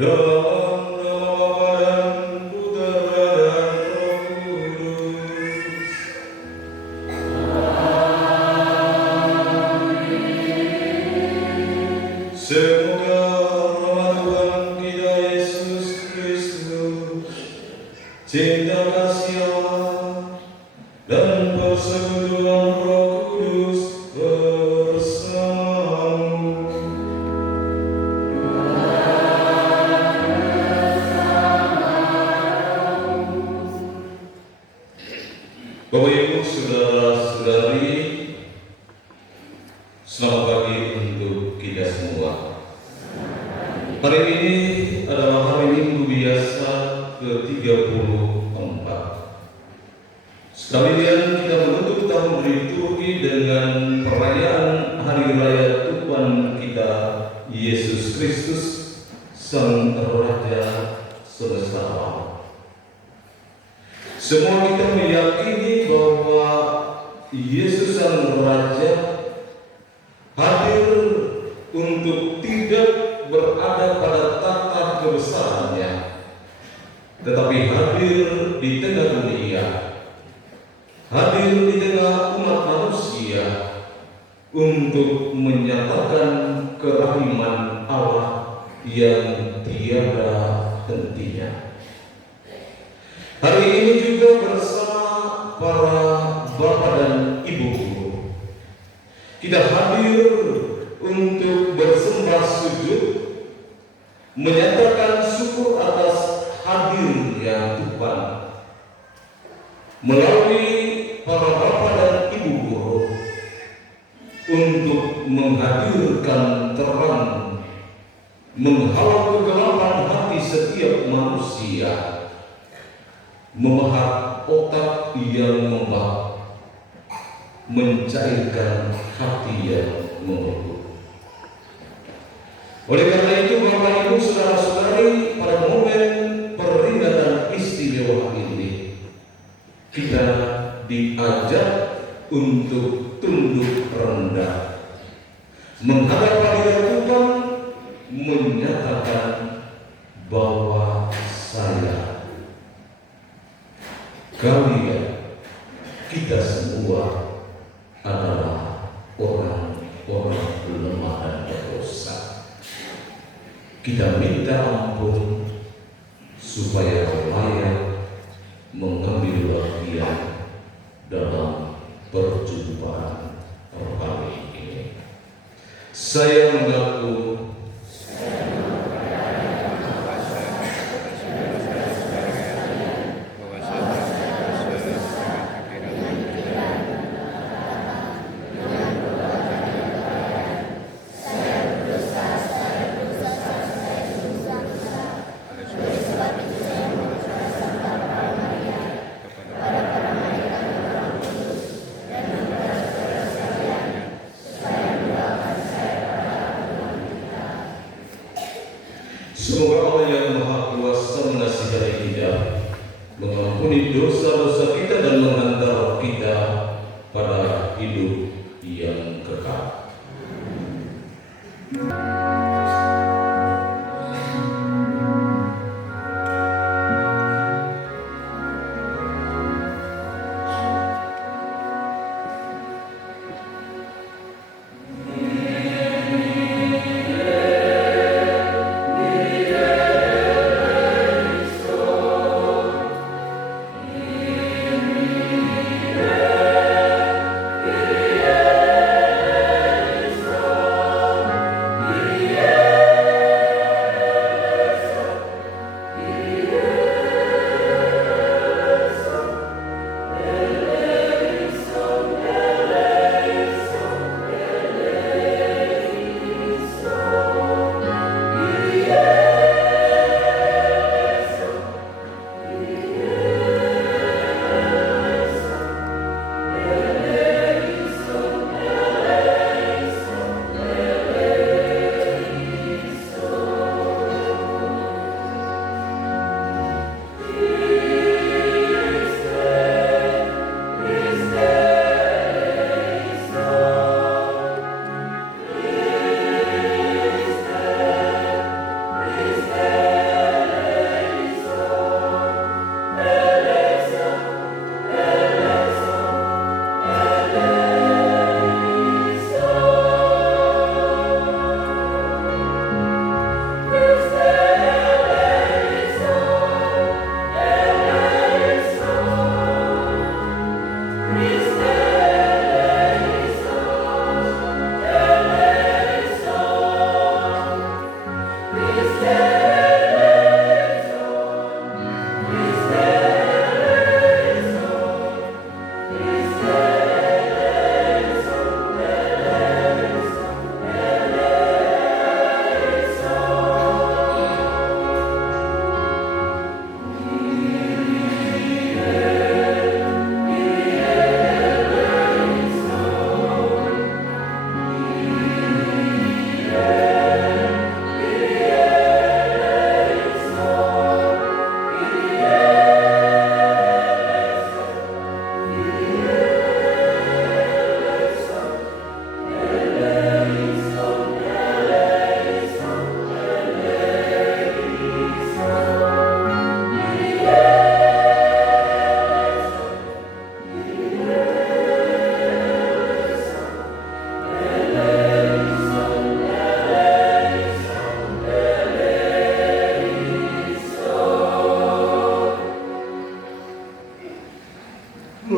Dalam nama Bapa dan Putra dan Roh Kudus. Semoga rahmat Tuhan kita Yesus Kristus, cinta kasih Allah, dan persekutuan Roh Kudus bersamamu. Bapak Ibu, saudara-saudari, selamat pagi untuk kita semua. Hari ini adalah hari Minggu biasa ke-34. Sekalian kita menutup tahun liturgi dengan perayaan Hari Raya Tuhan kita Yesus Kristus, Sang Raja semesta alam. Semua kita meyakini bahwa Yesus Sang Raja hadir untuk tidak berada pada tata kebesarannya, tetapi hadir di tengah dunia, hadir di tengah umat manusia untuk menyatakan kerahiman Allah yang tiada hentinya. Hari ini juga bersama para bapak dan ibu guru, kita hadir untuk bersembah sujud, menyatakan syukur atas hadirnya Tuhan. Melalui para bapak dan ibu guru, untuk menghadirkan terang, menghalau kegelapan hati setiap manusia, memahat otak yang membak, mencairkan hati yang mengeluh. Oleh karena itu, Bapak Ibu, saudara-saudari, pada momen peringatan istimewa ini, kita diajak untuk tunduk rendah, menghadap hadirat Tuhan, menyatakan bahwa kalian, kita semua adalah orang-orang lemah dan berdosa. Kita minta ampun supaya layak mengambil bagian dalam perjumpaan kali ini. Saya mengaku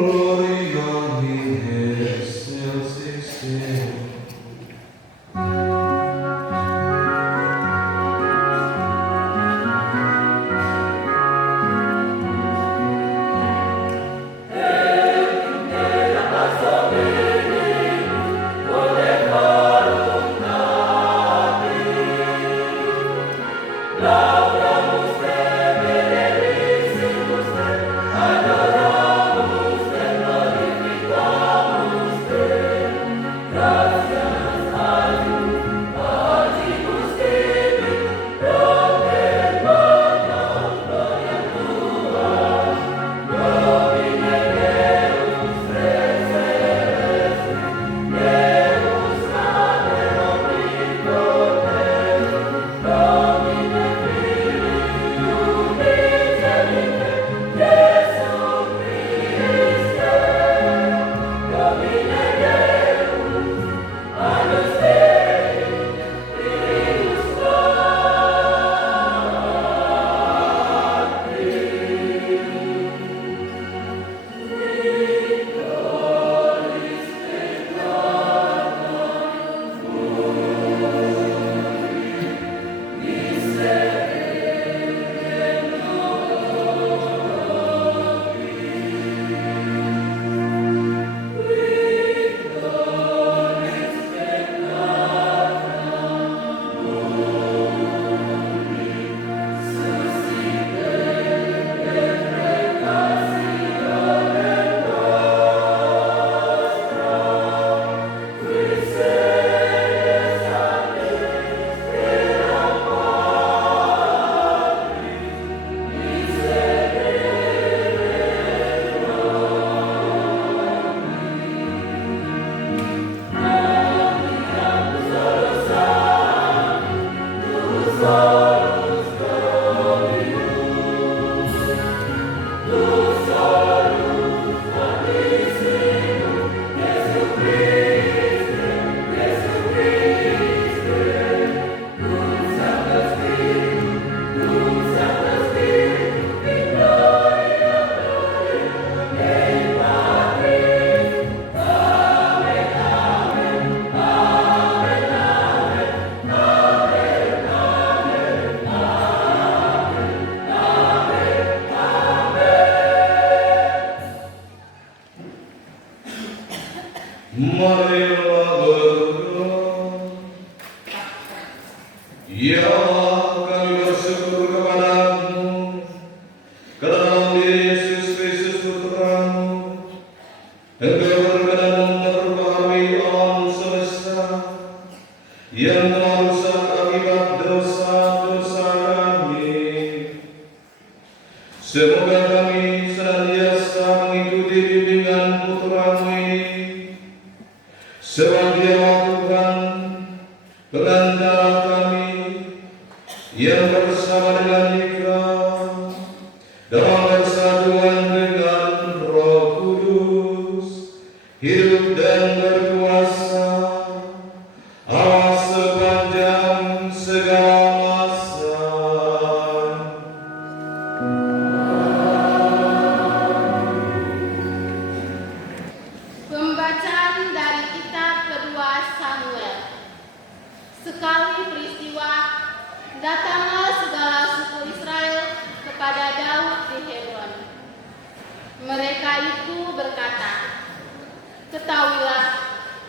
Gloria in excelsis Deo. Marilah berdoa. Ya Allah, kami bersyukur kepadamu karena dalam diri Yesus Kristus Putra-Mu Engkau berkenan memperbaharui alam semesta yang telah rusak akibat dosa-dosa kami. Semoga kami senantiasa mengikuti bimbingan Putra-Mu ini. Sebab Dia Tuhan, pengantara kami, yang bersama dengan Dikau dalam persatuan dengan Roh Kudus, hidup dan berkuasa Allah sepanjang segala masa. Pembacaan dari kitab kedua Samuel. Sekali peristiwa, datanglah segala suku Israel kepada Daud di Hebron. Mereka itu berkata, "Ketahuilah,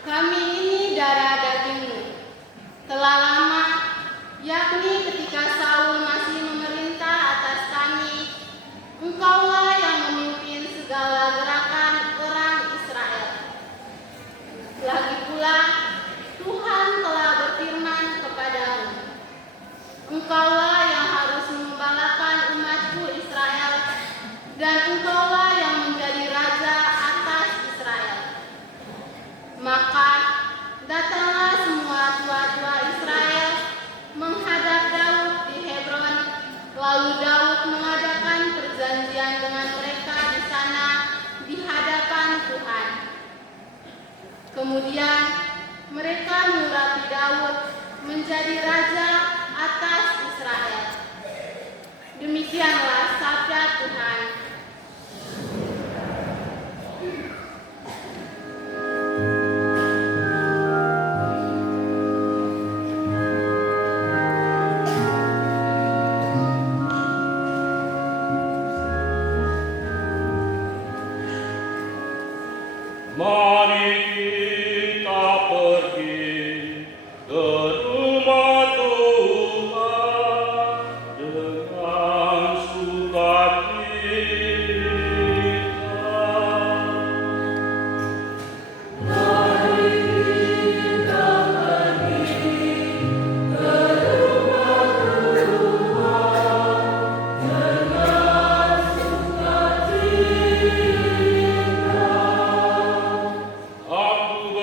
kami ini darah dagingmu. Telah lama, yakni ketika Saul masih memerintah atas kami, engkaulah yang memimpin segala gerakan orang Israel. Lagi pula, Tuhan telah berfirman kepadamu, engkaulah yang harus membalakan umatku Israel, dan engkaulah yang menjadi raja atas Israel." Maka datanglah semua tua-tua Israel menghadap Daud di Hebron, lalu Daud mengadakan perjanjian dengan mereka di sana di hadapan Tuhan. Kemudian mereka mengurapi Daud menjadi raja atas Israel. Demikianlah sabda Tuhan. Mari kita pergi ke rumah Tuhan dengan sukacita. Aku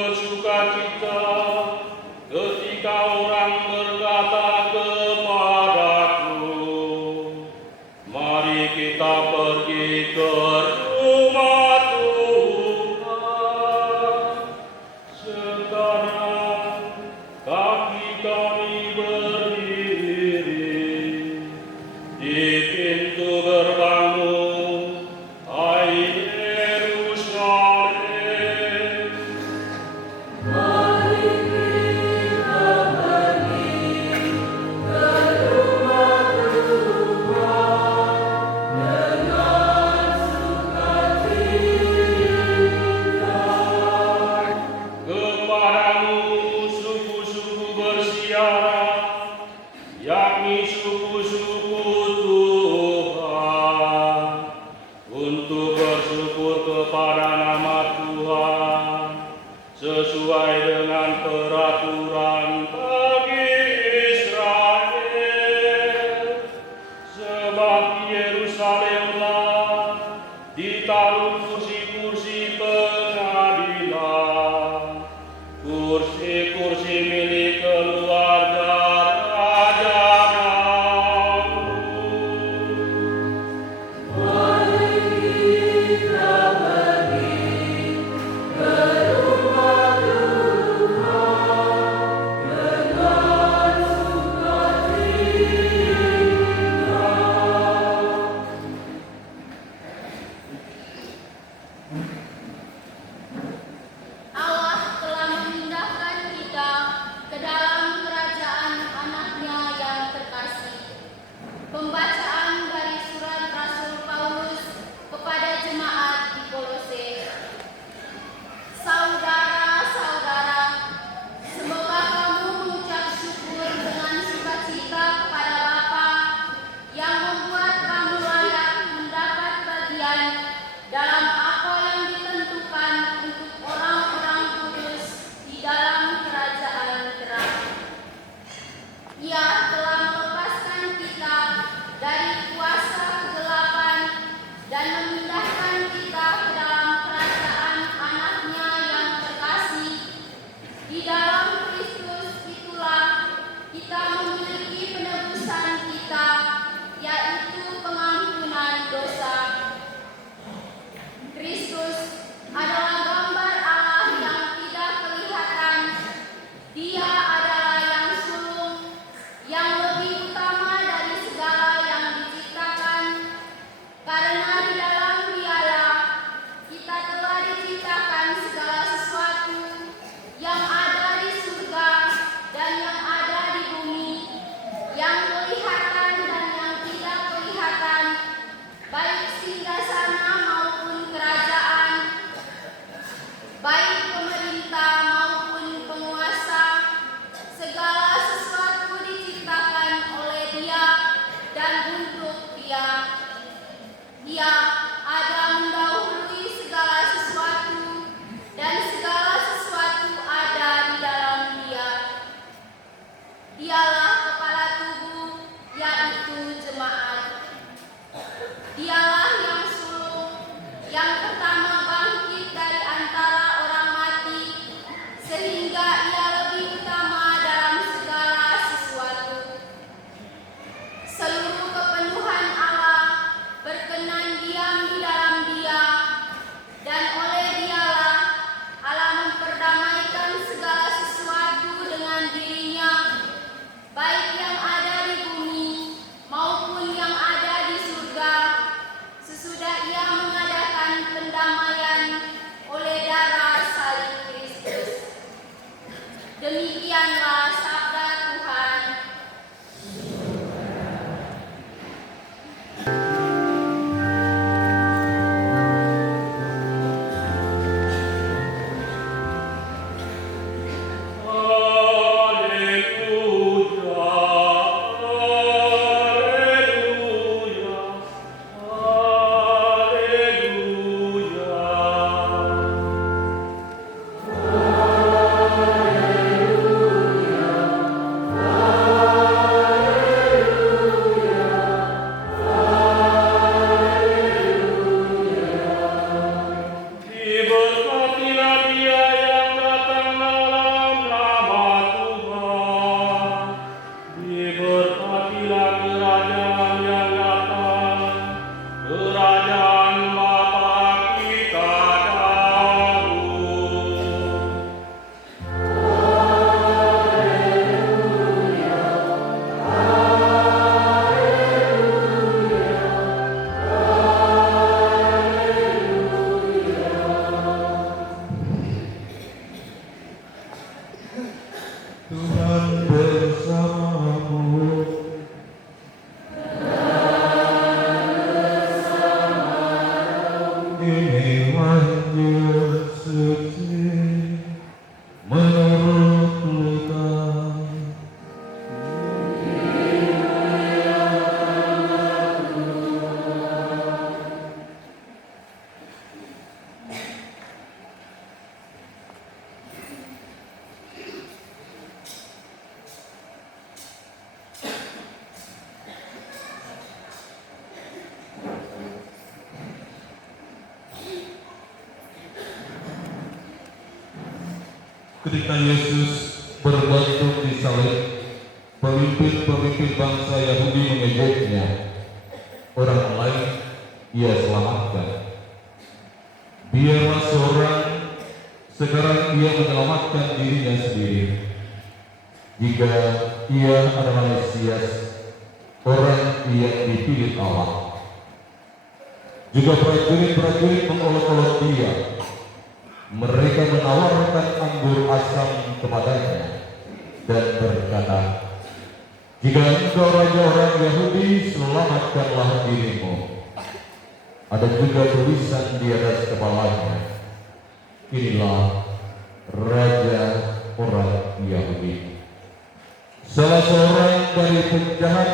suci menurut Lukas. Ketika Yesus bergantung di salib, pemimpin-pemimpin bangsa Yahudi mengejeknya. Orang lain ia selamatkan. Biarlah seorang sekarang ia menyelamatkan dirinya sendiri. Jika ia adalah Mesias, orang yang dipilih Allah. Juga prajurit-prajurit mengolok-olok dia. Mereka menawarkan anggur asam kepadanya dan berkata, "Jika engkau raja orang Yahudi, selamatkanlah dirimu." Ada juga tulisan di atas kepalanya, "Inilah raja orang Yahudi." Salah seorang dari penjahat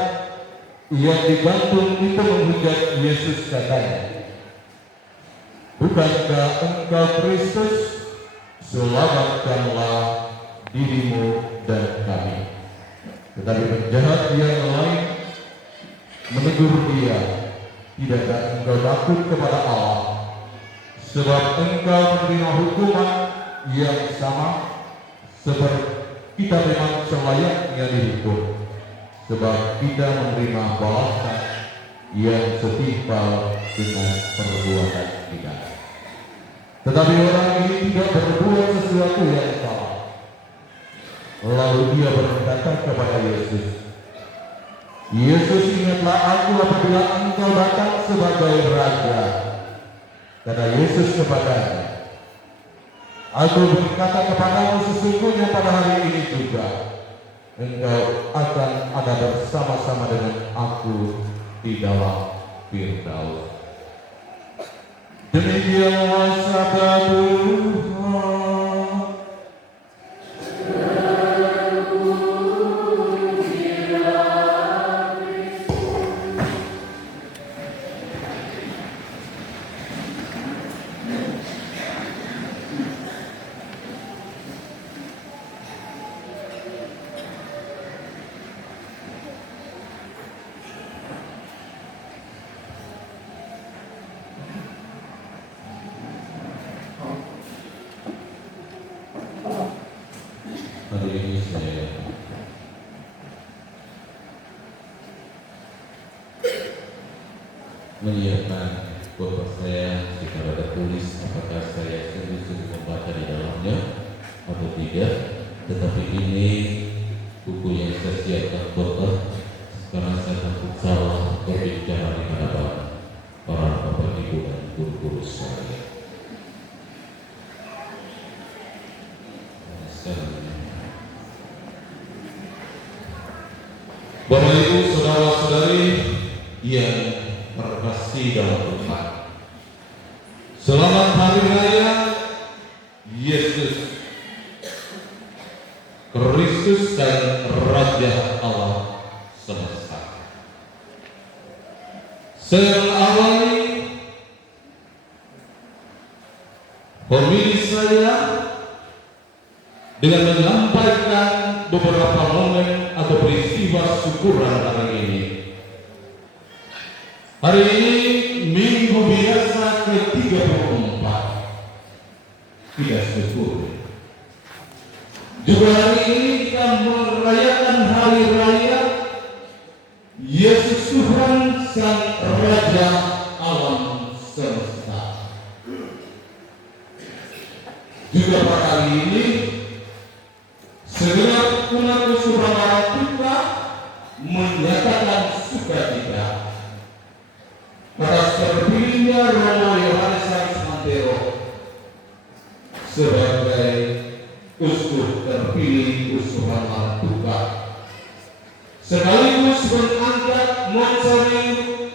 yang digantung itu menghujat Yesus, katanya, "Bukankah engkau Kristus? Selamatkanlah dirimu dan kami." Tetapi penjahat yang lain menegur dia, "Tidakkah engkau takut kepada Allah? Sebab engkau menerima hukuman yang sama seperti kita memang selayaknya dihukum. Sebab kita menerima balasan yang setimpal dengan perbuatan kita." Tetapi orang ini tidak berbuat sesuatu yang salah. Lalu dia berkata kepada Yesus, "Yesus, ingatlah aku apabila engkau datang sebagai raja." Kata Yesus kepadanya, "Aku berkata kepadamu, sesungguhnya pada hari ini juga engkau akan ada bersama-sama dengan aku di dalam Firdaus." Demikianlah sabda Tuhan. Hari ini saya menyiapkan buat saya jika ada tulis apakah saya sungguh-sungguh membaca di dalamnya atau tidak. Tetapi ini buku yang saya siapkan buat karena saya takut salah berbicara di hadapan para bapak ibu dan guru-guru sekalian. Bapak Ibu, saudara-saudari yang terkasih dalam Tuhan, selamat Hari Raya Yesus Kristus dan Raja Allah semesta. Saya mengawali pemilih saya dengan menyampaikan beberapa momen atau peristiwa syukuran hari ini. Hari ini Minggu Biasa ke-34. Tidak syukur. Juga hari ini kita merayakan Hari Raya Yesus Tuhan Sang Raja Alam Semesta. Juga pada hari ini segenap umat Nusantara kita menyatakan sukacita atas terpilihnya Romo Yohanes Mantero sebagai uskup terpilih Uskupan Lantuka, sekaligus mengangkat Monsinyur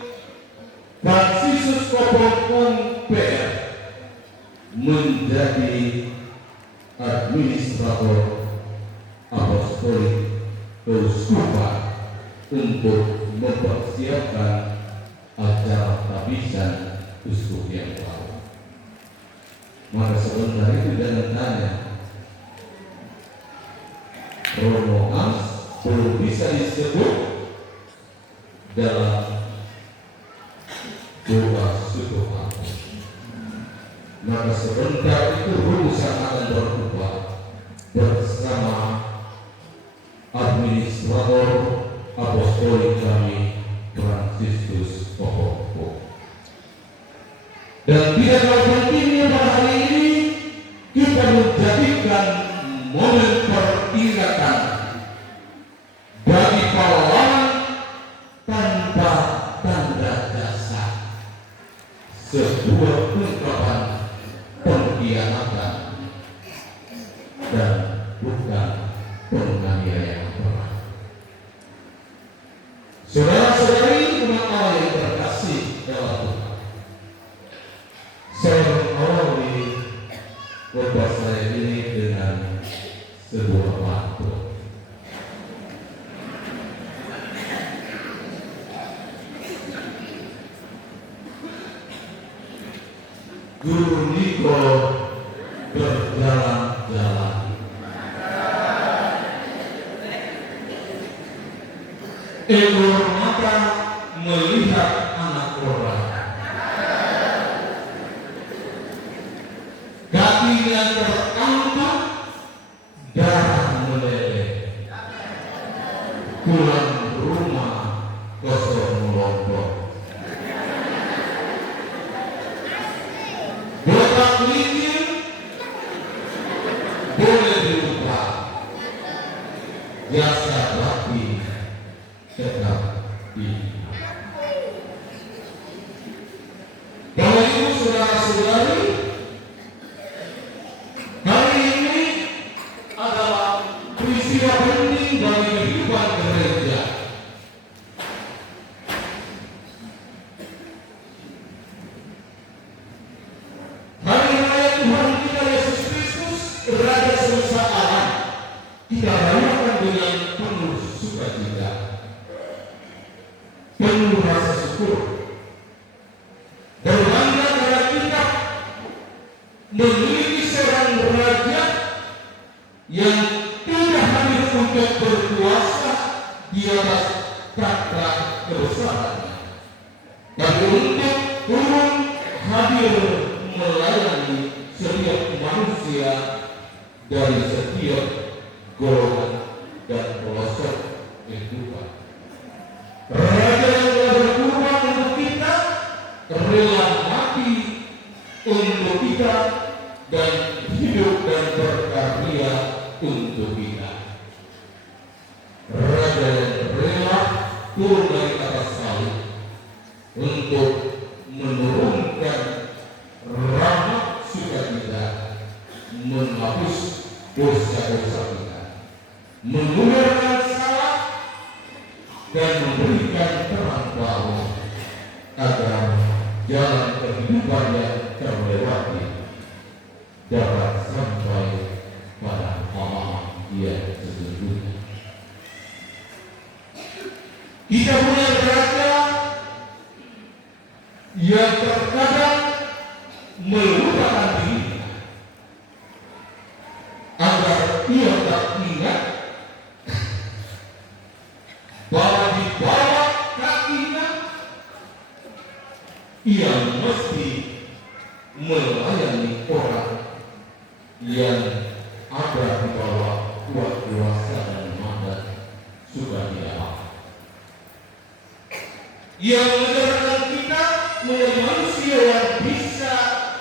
Fransiskus Kopongkong PR menjadi menjadi administrator apostolik keuskupan untuk mempersiapkan acara tabisan uskup yang baru. Maka sebentar itu jangan tanya, Romo Hans belum bisa disebut dalam doa suku aku. Maka sebentar itu rumusan akan berubah bersama administrator apostolik kami Fransiskus Okonkwo. Dan tidak kalah pentingnya pada hari ini kita menjadikan momen peringatan bagi pahlawan tanpa tanda jasa, sebuah ungkapan pengkhianatan dan bukan penganiayaan berat. Saudara-saudari umat Allah yang terkasih dalam Tuhan, saya mengawali khotbah saya ini dengan sebuah pantun. Guru Niko berjalan-jalan, ekor mata melihat anak orang, kakinya terangkat, darah meleleh, pulang rumah kosong melontok. Botak licin boleh dilupa, jasa bakti tetap diingat. Bapak Ibu saudara-saudari, hari ini adalah peristiwa penting bagi kehidupan gereja. Hari raya Tuhan kita Yesus Kristus, Raja semesta alam, kita rayakan dengan penuh sukacita, penuh rasa syukur, berbangga karena kita memiliki seorang raja yang tidak hadir untuk berkuasa di atas tahta kebesarannya, tapi untuk turun hadir melayani setiap manusia dari setiap golongan dan pelosok kehidupan. Raja yang telah berkorban untuk kita, rela mati untuk kita, dan hidup dan berkarya untuk kita. Raja yang rela turun dari atas salib untuk menurunkan rahmat sukacita, menghapus dosa-dosa kita, menumbuhkan salah, dan memberikan terang baru agar jalan kehidupan yang terlewati dapat sampai pada Allah yang sesungguhnya. Kita punya raja yang terkadang melupakan dirinya agar ia tak ingat bahwa di bawah kakinya ia mesti melayani orang yang ada di bawah kuasa dan mandat sukacita. Ia mengajarkan kita menjadi manusia yang bisa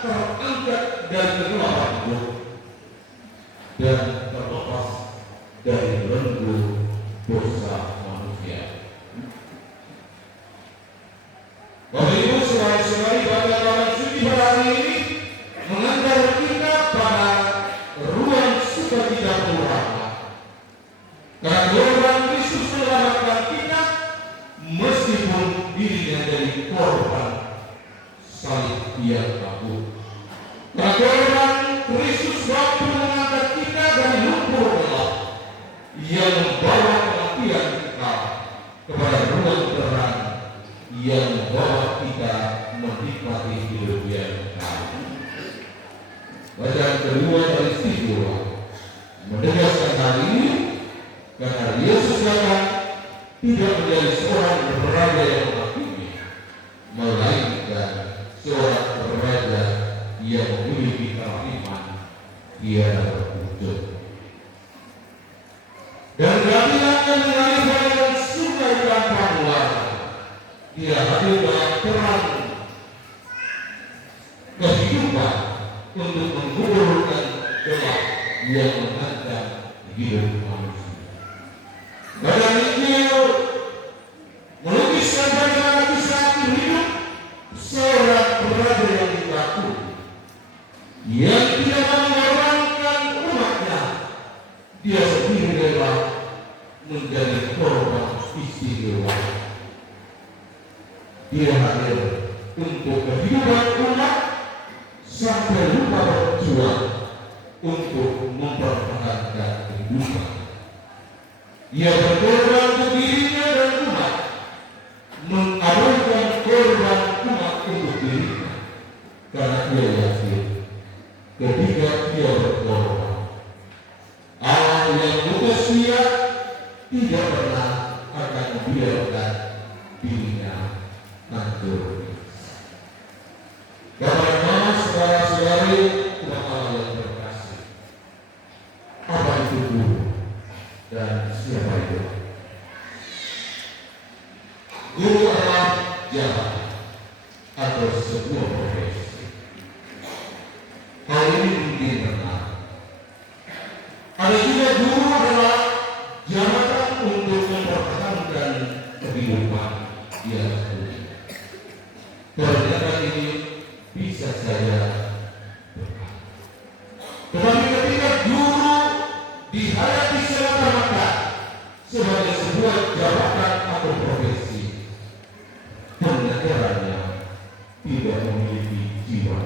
terangkat dari kegelapan hidup dan terlepas dari belenggu dosa manusia. Bapak Ibu saudara-saudari, bacaan suci pada hari ini mengantar kita pada ruang sukacita purana. Karena Tuhan Kristus menyelamatkan kita meskipun dirinya jadi korban salib yang agung. Karena Tuhan Kristus Bacaan kedua dari istimewa menegaskan hal ini karena Yesus datang tidak menjadi seorang raja yang menghakimi, melainkan seorang raja yang memiliki kehakiman. Ia berwujud dan keadilannya mengalir bagaikan sungai tanpa muara. Dia hadir dalam terang kehidupan untuk menggugurkan gelap yang mengancam hidup manusia. Badan Injil melukiskan bagaimana kisah hidup seorang raja yang ditakuti, yang tidak mengorbankan umatnya. Dia sendiri rela menjadi korban istimewa. Dia hadir untuk kehidupan umat sampai lupa berjuang untuk mempertahankan kehidupan. Ia berkorban untuk dirinya dan umat, mengabaikan korban umat untuk dirinya, karena ia yakin ketika dia berkorban, Allah yang mengutus dia tidak pernah akan membiarkan dirinya hancur. Bapak Mama, saudara-saudari, Tuhan Allah yang terkasih, apa itu guru dan siapa itu? Guru adalah jabatan atau sebuah profesi. Hal ini mungkin benar. Ada juga guru adalah jabatan untuk mempertahankan kehidupan dia sendiri. Pernyataan ini bisa saja benar. Tetapi ketika guru dihayati semata-mata sebagai sebuah jabatan atau profesi, pengajarannya tidak memiliki jiwa.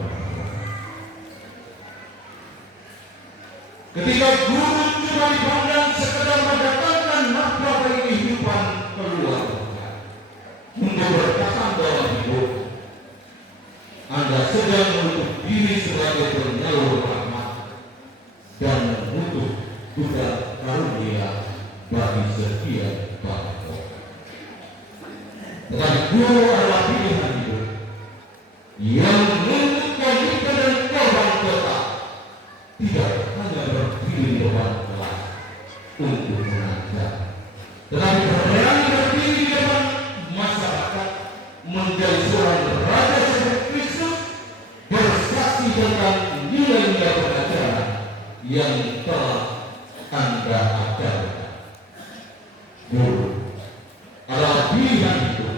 Ketika guru cuma dipandang sekedar mendatangkan nafkah bagi kehidupan keluarga untuk bertahan dalam hidup, Anda sedang menutup diri sebagai penyalur rahmat dan menutup bukan karunia bagi setiap bangsa. Tetapi guru adalah pilihan hidup yang menuntut komitmen dan korban tetap, tidak hanya berdiri di depan kelas untuk mengajar, tetapi berani berdiri di depan masyarakat, menjadi seorang raja seperti Kristus, bersaksi tentang nilai-nilai pengajaran yang telah Anda ajarkan. Guru adalah pilihan itu,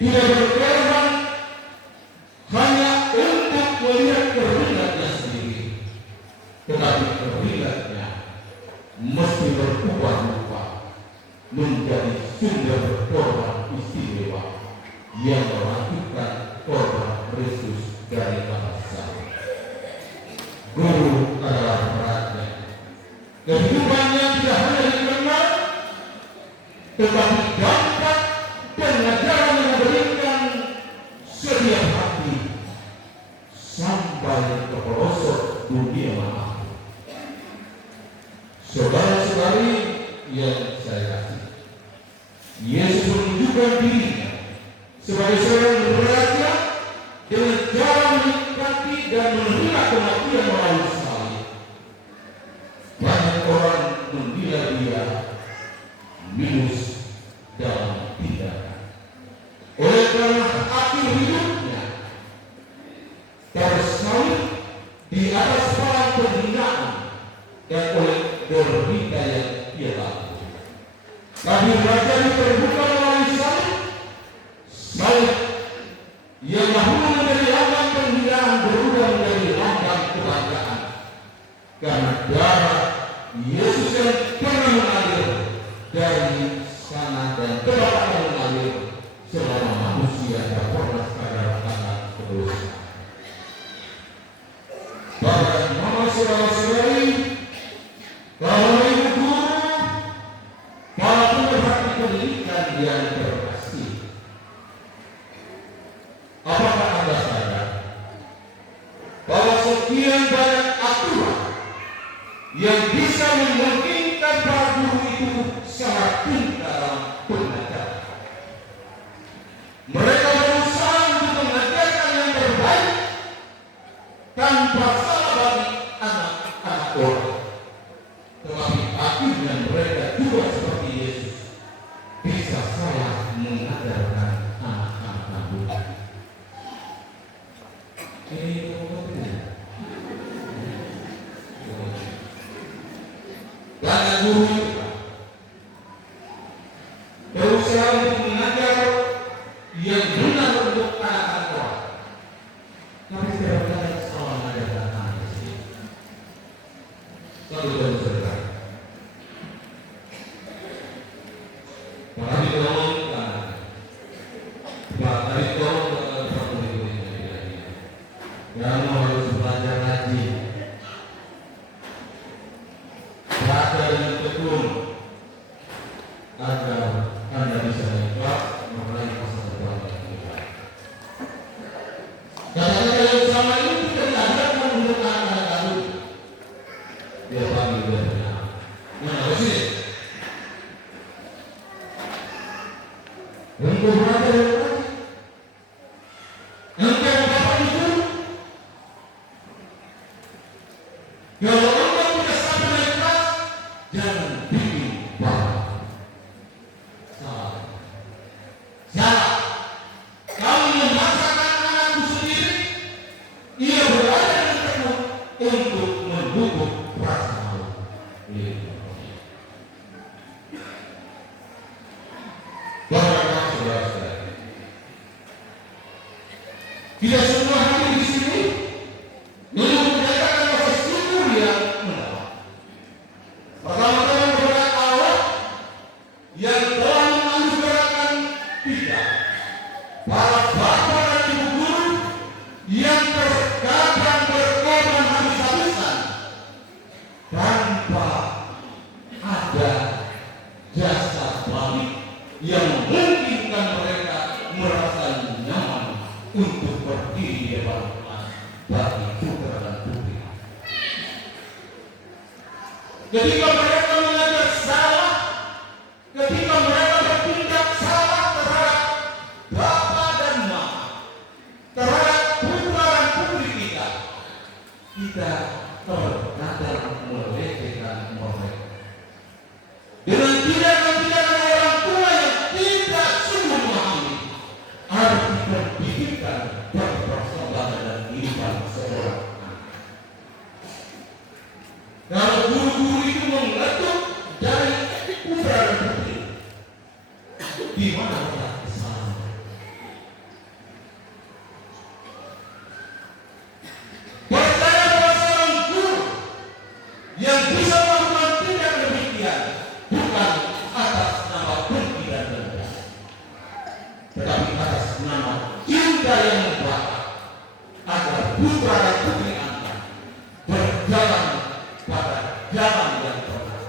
tidak berkorban hanya untuk melihat keringatnya sendiri, tetapi keringatnya mesti berubah-ubah menjadi sumber korban istimewa yang melakukan korban Kristus dari bangsa. Guru adalah raja. Kehidupannya tidak hanya dikenal, tetapi dampak pengajaran yang diberikan setiap hati sampai ke pelosok dunia manapun. Saudara-saudari yang saya kasih, Yesus menunjukkan dirinya sebagai seorang raja dengan cara menikmati dan menerima kematian melalui salib. Banyak orang mengira dia minus dalam tindakan. Oleh karena akhir hidupnya tersalib di atas palang penghinaan dan oleh derita yang dia lakukan. Tapi raja terbuka melalui salib yang dahulu menjadi lambang penghinaan berubah menjadi lambang kebanggaan, karena darah Yesus yang pernah mengalir dari sana dan tetap akan mengalir selama manusia tak pernah sadar akan kedosa. Bapak, Mama, saudara-saudari, kalau ibu guru, para pemerhati pendidikan yang terkasih, apakah Anda sadar bahwa sekian banyak yang bisa memungkinkan para guru itu sangat pintar dalam pengajaran. Mereka berusaha untuk mengajarkan yang terbaik tanpa salah bagi anak-anak orang. Tetapi akhirnya mereka juga seperti Yesus bisa salah mengajarkan anak-anak muda. Ini banyak guru berusaha untuk mengajar yang benar untuk anak-anak orang, tapi tidak benar salah mengajarkan anak sendiri. Satu dan saudara, mari tolong mari tolong satu berikutnya yang harus belajar lagi. Baca dengan tekun agar Anda bisa ikhlas meraih masa depan yang baik. Kata-kata yang sama ini tidak diajarkan untuk anak-anak baru. Dia panggil dia. Mana sih? Untuk belajar yang baik. Engkau bapak ibu. Kalau engkau tidak sampai ikhlas, jangan bikin bapak. Salah. Salah. Kamu memaksakan anakmu sendiri, ia berada di tempat untuk mendukung rasa malu. Bapak-bapak, saudara-saudara, tidak semua hadir di sini menyatakan rasa syukur yang mendalam. Pertama-tama berkat Allah yang telah menganugerahkan kita, para bapa dan ibu guru yang terkadang berkorban habis-habisan tanpa ada jasa balik yang memungkinkan mereka merasa nyaman untuk berdiri di depan kelas bagi putra dan putri. Ketika mereka mengajar salah, ketika mereka bertindak salah terhadap bapa dan mama, terhadap putra dan putri kita terkadang melecehkan mereka dengan tindakan-tindakan orang tua yang tidak sungguh memahami arti pendidikan dan persahabatan dan kehidupan seorang anak. Kalau guru-guru itu mengetuk dari putra dan putri, di mana letak kesalahan? Percaya bahwa seorang guru yang bisa melakukan tindak demikian bukan atas nama dengki dan dendam, tetapi atas nama cinta yang membara agar putra dan putri Anda berjalan pada jalan yang benar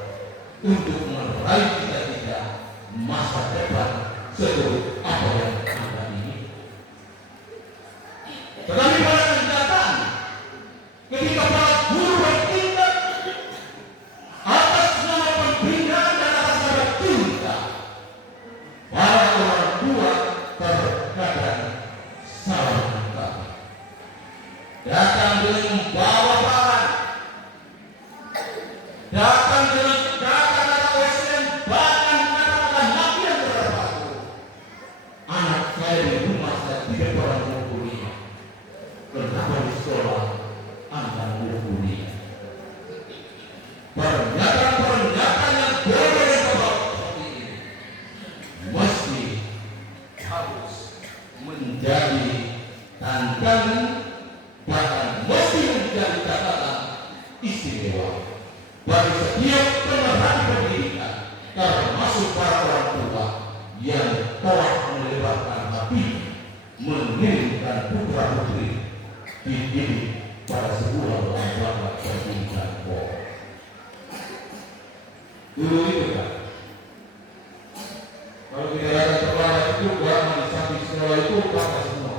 untuk meraih cita-cita masa depan seluruh apa yang Anda ingin. Tetapi pada kenyataan, ketika para guru bertindak atas nama pembinaan dan atas nama cinta, para orang tua terkadang salah menangkap. Datang dengan membawa barang, datang dengan kata-kata OSN, bahkan kata-kata nabi yang terbaru. Anak saya di rumah saya tidak pernah mau kuliah. Kenapa di sekolah Anda mau kuliah? Pernyataan-pernyataan yang bodoh dan bodoh seperti ini mesti harus menjadi tantangan, bahkan mesti menjadi catatan istimewa bagi setiap pemerhati pendidikan, termasuk para orang tua yang telah melebarkan hati mengirimkan putra putri dididik pada sebuah lembaga pendidikan bohong. Dulu itu kan, kalau tidak ada sekolah itu, gua di samping sekolah itu apa semua.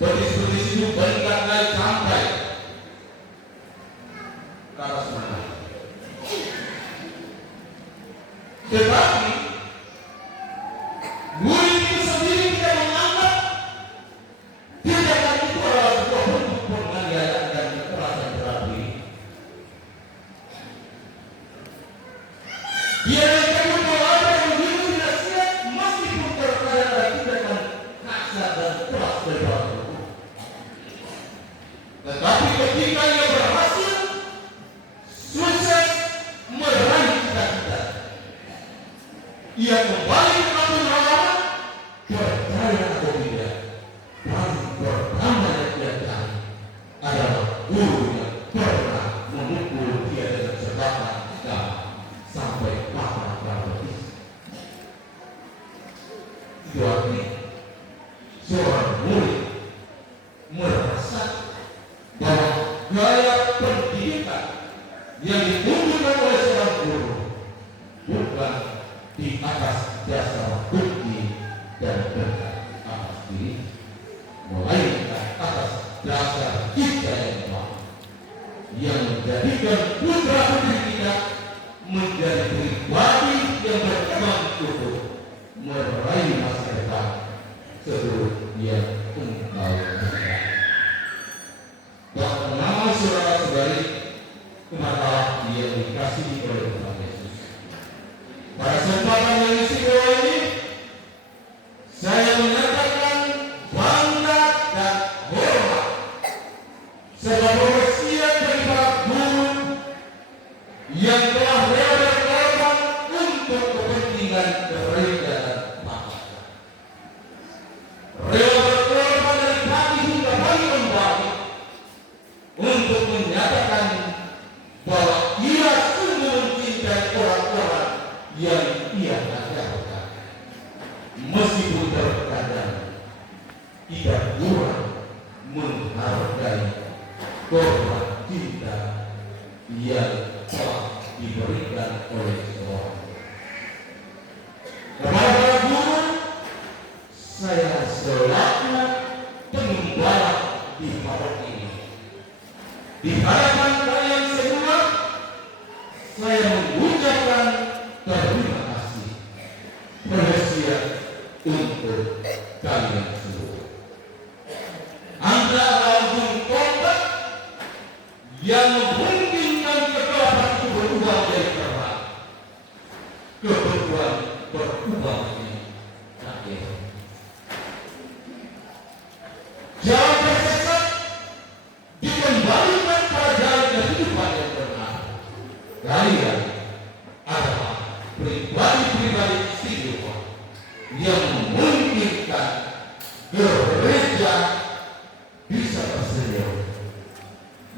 Betis-betis itu berikan naik sampai Tetapi murid itu sendiri tidak menganggap tindakan itu adalah sebuah bentuk penganiayaan dan kekerasan berarti. Dia menyebut bahwa apa yang begitu tidak siap meskipun terkadang ada tindakan kasar dan keras dari pelaku. Tetapi ketika ia berhasil sukses meraih cita-cita, ia kembali ke kampung halaman, percaya atau tidak, dan pertama yang dia cari adalah guru yang pernah memukul dia dengan sebatang dan sampai patah betis. Itu artinya seorang murid merasa bahwa gaya pendidikan yang ditunjukkan oleh seorang guru bukan di atas dasar bukti dan berkat atas diri, melainkan atas dasar kita yang kuat yang menjadikan putra putri kita menjadi pribadi yang berkembang cukup meraih masa depan sebelum yang engkau cintai. Bahkan nama saudara-saudari kematalah yang dikasihi oleh Tuhan Yesus. Pada kesempatan yang istimewa ini, saya menyatakan bangga dan hormat sebagai wasiat dari para guru yang telah rela berkorban untuk kepentingan gereja dan bangsa. Rela berkorban dari pagi hingga pagi kembali untuk menyatakan bahwa ia sungguh mencintai orang-orang yang ia ajarkan, meskipun terkadang tidak kurang menghargai korban cinta yang telah diberikan oleh seorang. Kepada para guru, saya selaku pengembala di pondok ini, di hadapan kalian semua, saya mengucapkan terima kasih berwasiat untuk kalian semua. Anda adalah ujung tombak yang memungkinkan kegelapan itu berubah menjadi terang, kebetulan berubah menjadi akhir. Jalan tersesat dikembalikan pada jalan kehidupan yang benar. Kalian adalah pribadi-pribadi istimewa yang memungkinkan gereja bisa bersedia,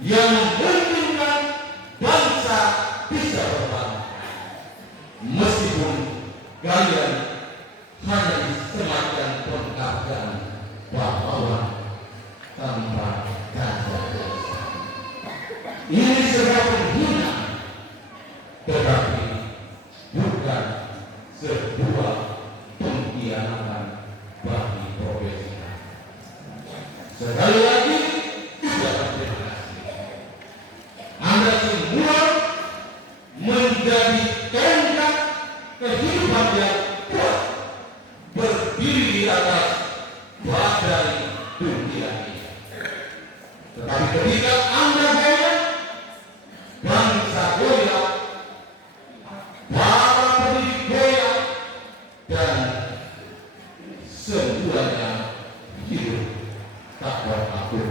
yang memungkinkan bangsa bisa berbangga, meskipun kalian hanya disematkan penghargaan pahlawan tanpa tanda jasa. Ini sebuah penghinaan, tetapi bukan sebuah pengkhianatan bagi profesi. Sekali lagi, ucapan terima kasih. Anda semua menjadi tonggak kehidupan yang kuat berdiri di atas badai dunia ini. Tetapi ketika Anda goyah, bangsa goyah, para pendidik goyah, dan semuanya hidup tak bertakut.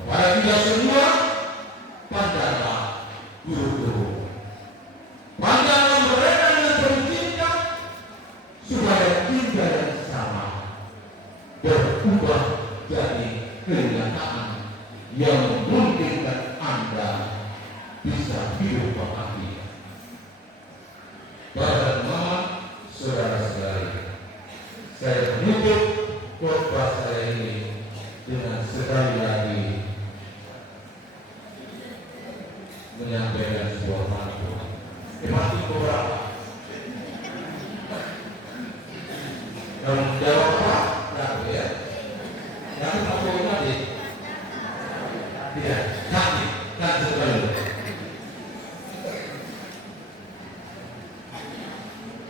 Kepada kita semua, pandanglah guru-guru, pandanglah mereka dengan penuh cinta, supaya cinta yang sama berubah jadi kenyataan yang memungkinkan Anda bisa hidup bahagia. Pada nama saudara-saudari, saya menutup khotbah saya ini dengan sekali lagi menyampaikan sebuah pantun. Pantun beberapa. Kalau menjawab apa? Tidak ya. Yang pantun tadi. Tidak. Kami kan sekali.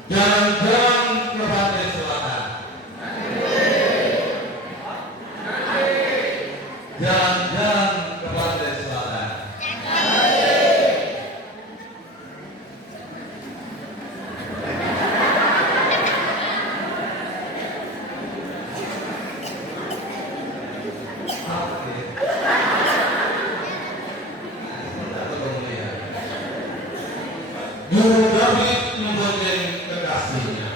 Jalan-jalan ke pantai selatan. Jalan-jalan ke pantai selatan. Guru David membondeng kekasihnya.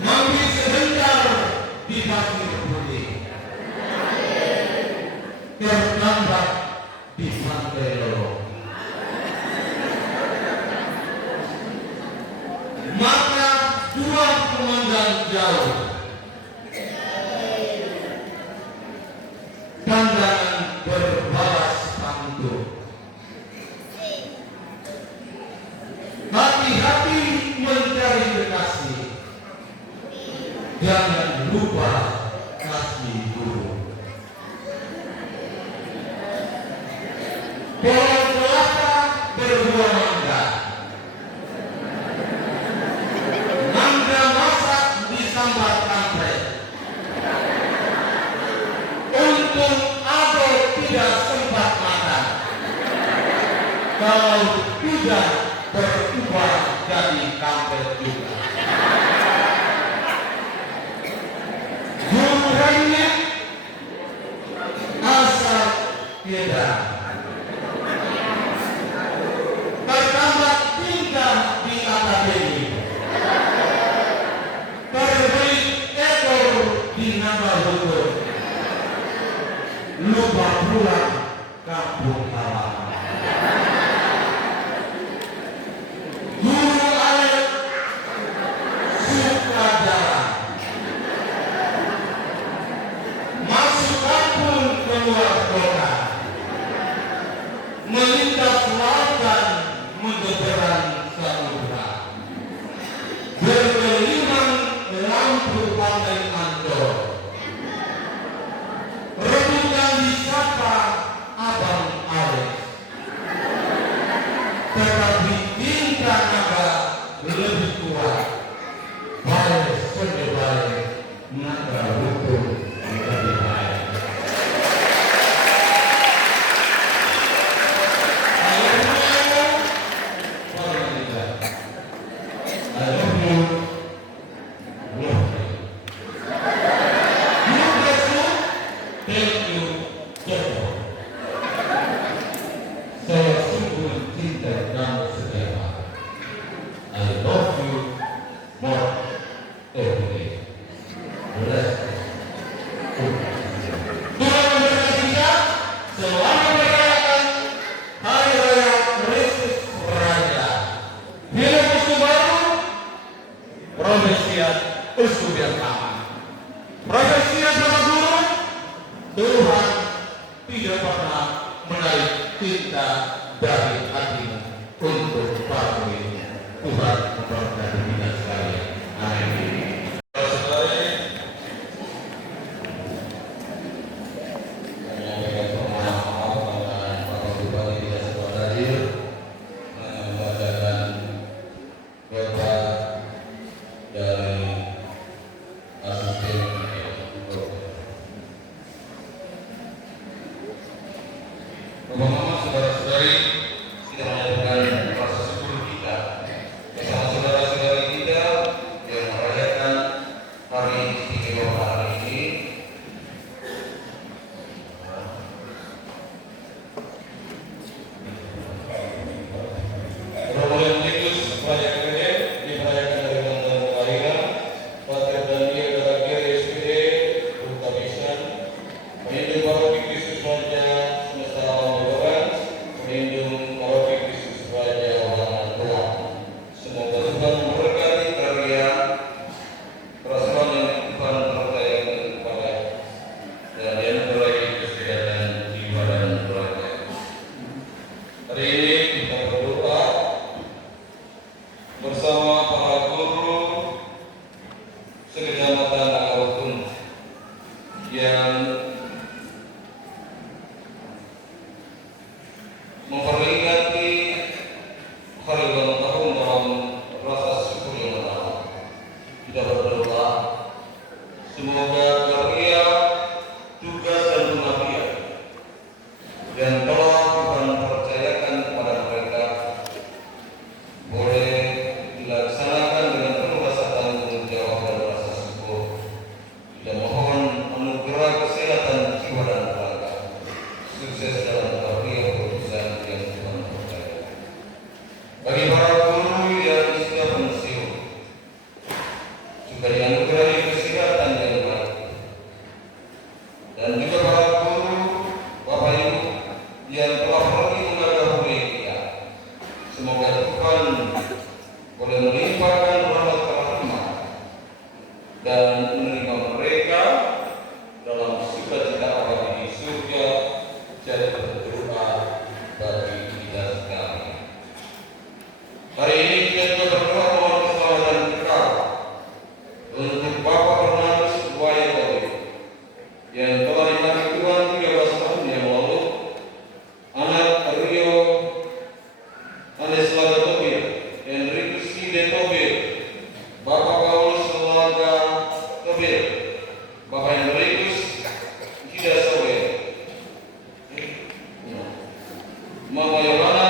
Mampir sebentar di pasir putih. Terlambat di pantai lorong. Maka dua pemandangan jauh. Pandangan berbalas pantun. Hati-hati mencari kekasih. Jangan lupa kasih guru. Pohon kelapa berbuah mangga. Mangga masak disambar kampret. Untung Ado tidak sempat makan. Kalau tidak berubah jadi kampret juga. Guru hanya asal beda. Bertambah tingkah di akademi. Terbelit ekor di nama hukum. Lupa pulang kampung halaman. Guru Alek suka jalan. Masuk kampung keluar kota. Melintas lautan mendeberan samudra. Bergelimang lampu pantai Ancol. Rebutan disapa Abang Alex. Tetapi cinta naga lebih kuat. Baik sebaik naga hukum lebih baik. Saya sungguh cinta kamu setia. I love you more every day. Bless you. Tuhan memberkati kita. Selamat merayakan Hari Raya Kristus Raja. Hidup Uskup baru, Profesiat Uskup yang lama. Profesiat sama guru, Tuhan tidak pernah menarik cinta dari hati untuk patuhi. Tuhan memberkati kita sekalian. Amin. Bapak-bapak, saudara-saudari, kita menyampaikan rasa syukur kita bersama saudara-saudari kita yang merayakan hari istimewa hari ini. Rombongan Titus Raja Keden dimerayakan dari tanggal kelahiran Pater Daniel Daragir SPD Bukamistan, menindung Paroki Kristus Raja Semesta Alam Bebaran, menindung Paroki Kristus Raja Wangan Tua. Semoga Tuhan memberkati karya perasaan yang Tuhan percayakan kepada dan yang meraih kesehatan jiwa dan raga. Hari ini kita berdoa bersama para guru sekecamatan Angkarutung yang memperingati hari ulang dan juga para guru, Bapak Ibu yang telah pergi mendahului kita. Semoga Tuhan boleh melimpahkan rahmat dan menerima mereka dalam sukacita Allah di surga. Jadi berdoa bagi kita sekalian. Hari ini kita juga berdoa mohon keselamatan kekal untuk Bapak Bernardus Buaya Tobir yang telah dilantik Tuhan 13 tahun yang lalu, anak Rio Aneslaga Tobir, Enrikus Ide Tobir, Bapak Paulus Laga Tobir, Bapak Enrikus Ida Tobir, Mama Yohana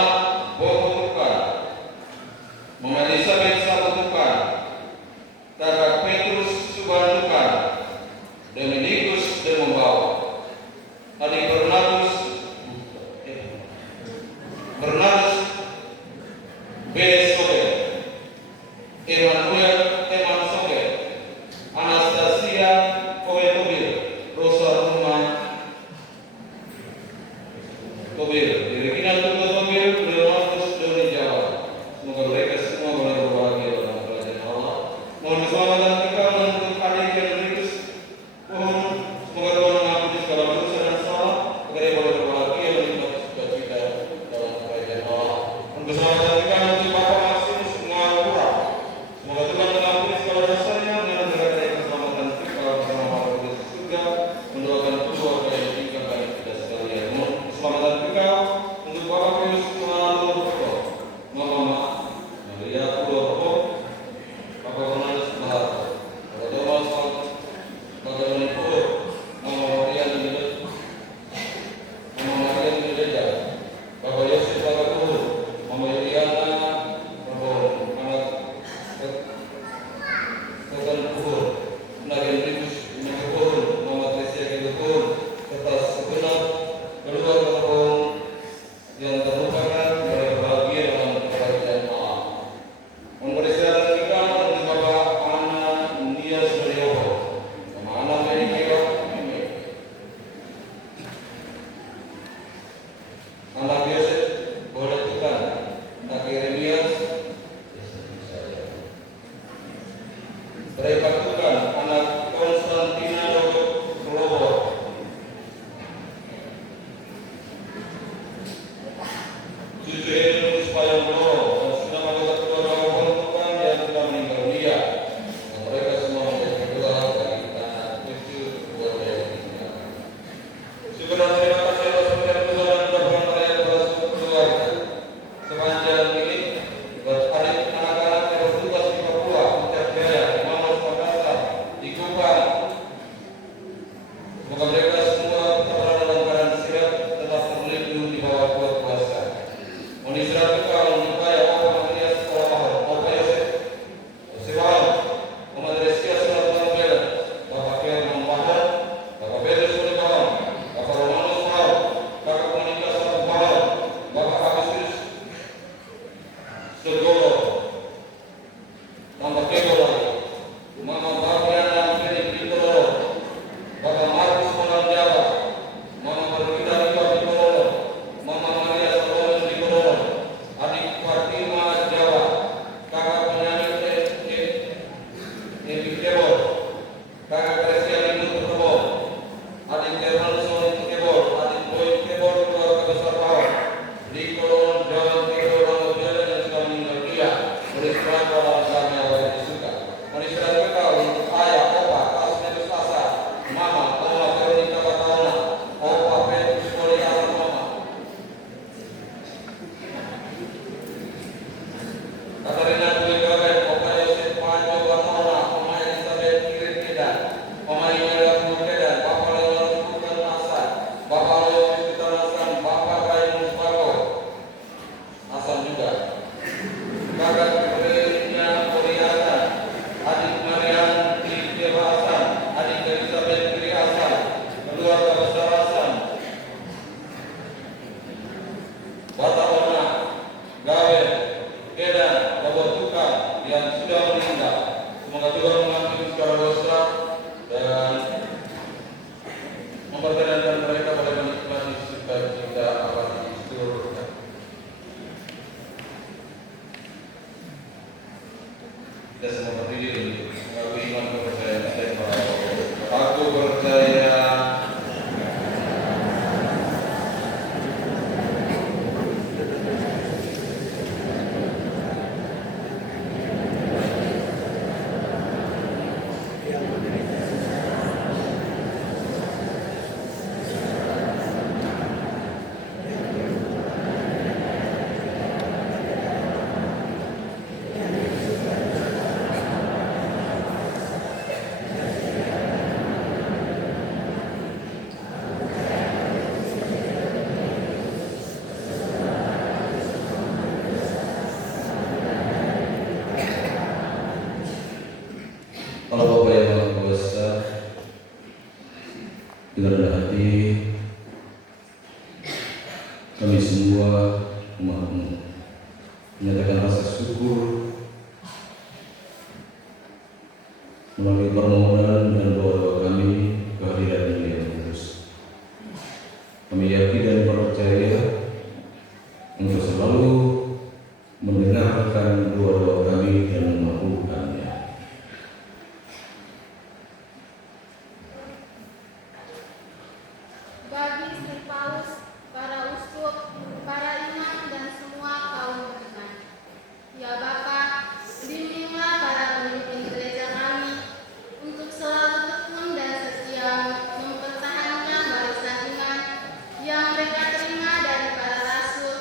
Bokutukan, Mama Elizabeth Sabutukan, Kakak Petrus Subantukan, Dominikus Demombawa, memperkenankan mereka boleh menikmati sukacita Allah di surga. Kita semua berdiri untuk mengakui iman kepercayaan kita kepada Allah. Aku percaya Allah Bapa yang Maha Kuasa, dengan rendah hati kami semua umat-Mu menyatakan rasa syukur melalui permohonan dan doa-doa kami kehadiran yang kudus. Kami yakin dan percaya untuk selalu mendengarkan doa-doa kami dan mengabulkannya. Bagi Sri Paulus, para uskup, para imam dan semua kaum beriman. Ya Bapa, bimbinglah para pemimpin gereja kami untuk selalu tekun dan setia mempertahankan warisan iman yang mereka terima dari para rasul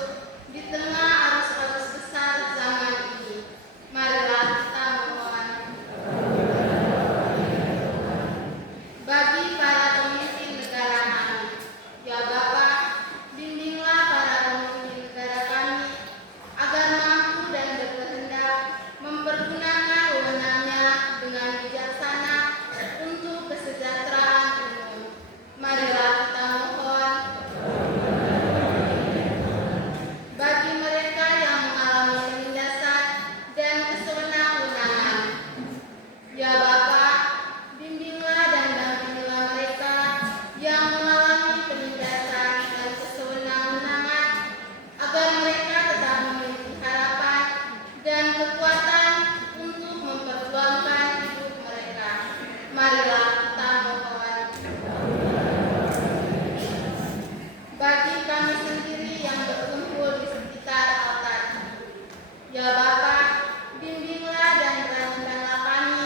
di tengah arus-arus besar zaman ini. Marilah kita memohon. Bagi para pemimpin negara kami, ya Bapa, bimbinglah para pemimpin negara kami agar mampu dan berkehendak mempergunakan wewenangnya dengan bijaksana untuk kesejahteraan umum. Marilah kita mohon. Bagi mereka yang mengalami penindasan dan kesewenang-wenangan, ya Bapa, bimbinglah dan dampingilah mereka yang mengalami penindasan dan kesewenang-wenangan agar mereka tetap memiliki harapan dan kekuatan untuk memperjuangkan hidup mereka. Marilah kita mohon. Bagi kami sendiri yang berkumpul di sekitar altar, ya Bapa, bimbinglah dan rancanglah kami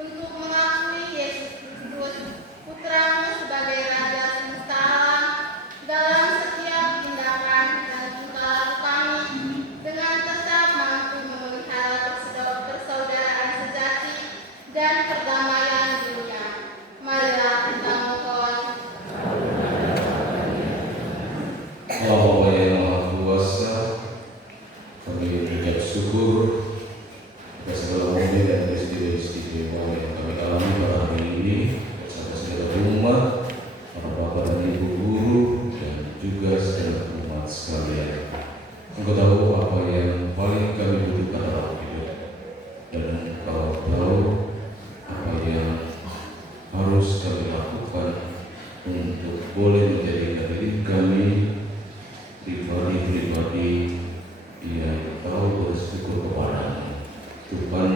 untuk mengakui Yesus Kristus, Putra-Mu sebagai Raja semesta alam dalam setiap tindakan dan tingkah laku kami, dengan tetap mampu memelihara persaudaraan sejati dan perdamaian dunia. Marilah kita mohon. Allah Bapa yang Maha Kuasa, kami mengucap syukur atas segala momen dan peristiwa-peristiwa yang kami alami pada hari ini bersama segala umat, para bapak dan ibu guru, dan juga segala umat sekalian. Engkau tahu apa yang paling kami butuhkan dalam hidup, dan Engkau tahu apa yang harus kami lakukan untuk boleh menjadikan diri kami pribadi-pribadi yang tahu bersyukur kepada-Mu. Tuhan,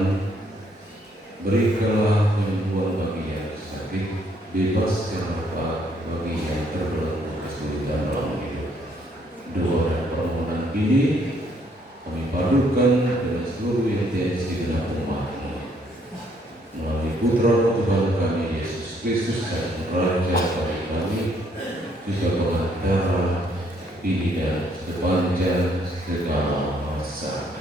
berikanlah penyembuhan bagi yang sakit, bebaskan berkat bagi yang terbelenggu kesulitan dalam hidup. Doa dan permohonan ini kami padukan dengan seluruh yang tiada segenap umat-Mu melalui Putra Tuhan kami Yesus Kristus dan Raja bagi kami, juga pengantara ini dan sepanjang segala masa.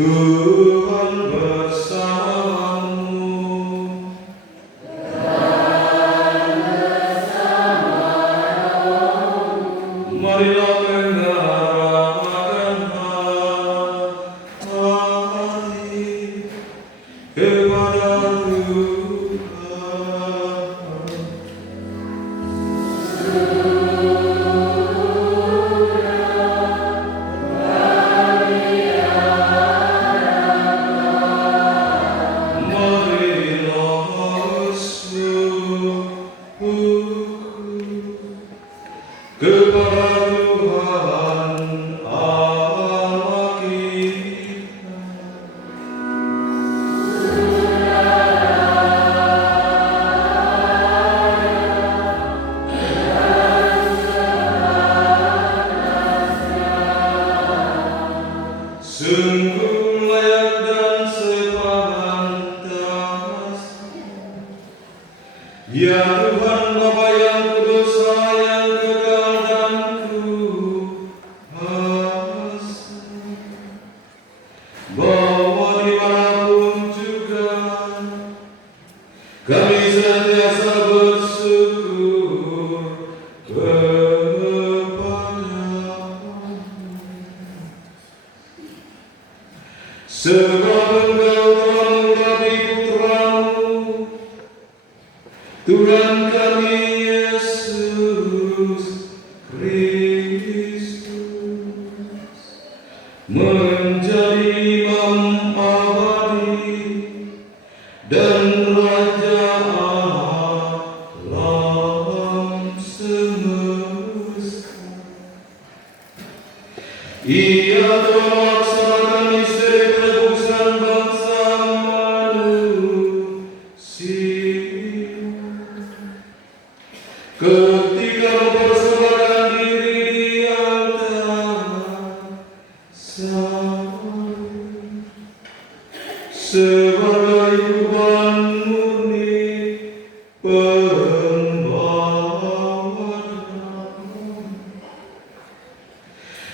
Tuhan bersamamu. Marilah menyerahkan hati kepada Tuhan. Kepada Tuhan Allah kita. Sungguh layak dan sepantas, ya Tuhan Bapa yang kudus, yang kekal dan kuasa. Sebab Engkau telah mengurapi Putra-Mu, Tuhan kami Yesus Kristus, menjadi Imam abadi dan Raja alam semesta. Ia telah melaksanakan misteri penebusan bangsa manusia ketika mempersembahkan diri di antara salib sebagai kurban murni pembawaran.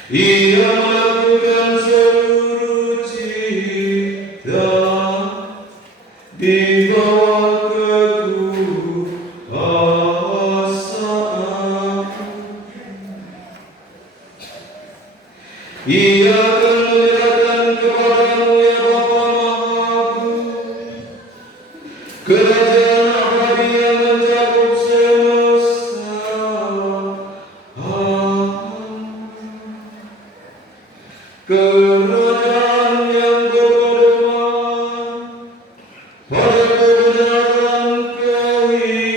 Ia melakukan seluruh cipta di bawah kekuasaan. Ia akan menyerahkan kepadamu ya Bapa Maha-Agung kerajaan abadi yang mencakup semesta. Kerajaan yang berkedepan pada kebenaran kehidupan.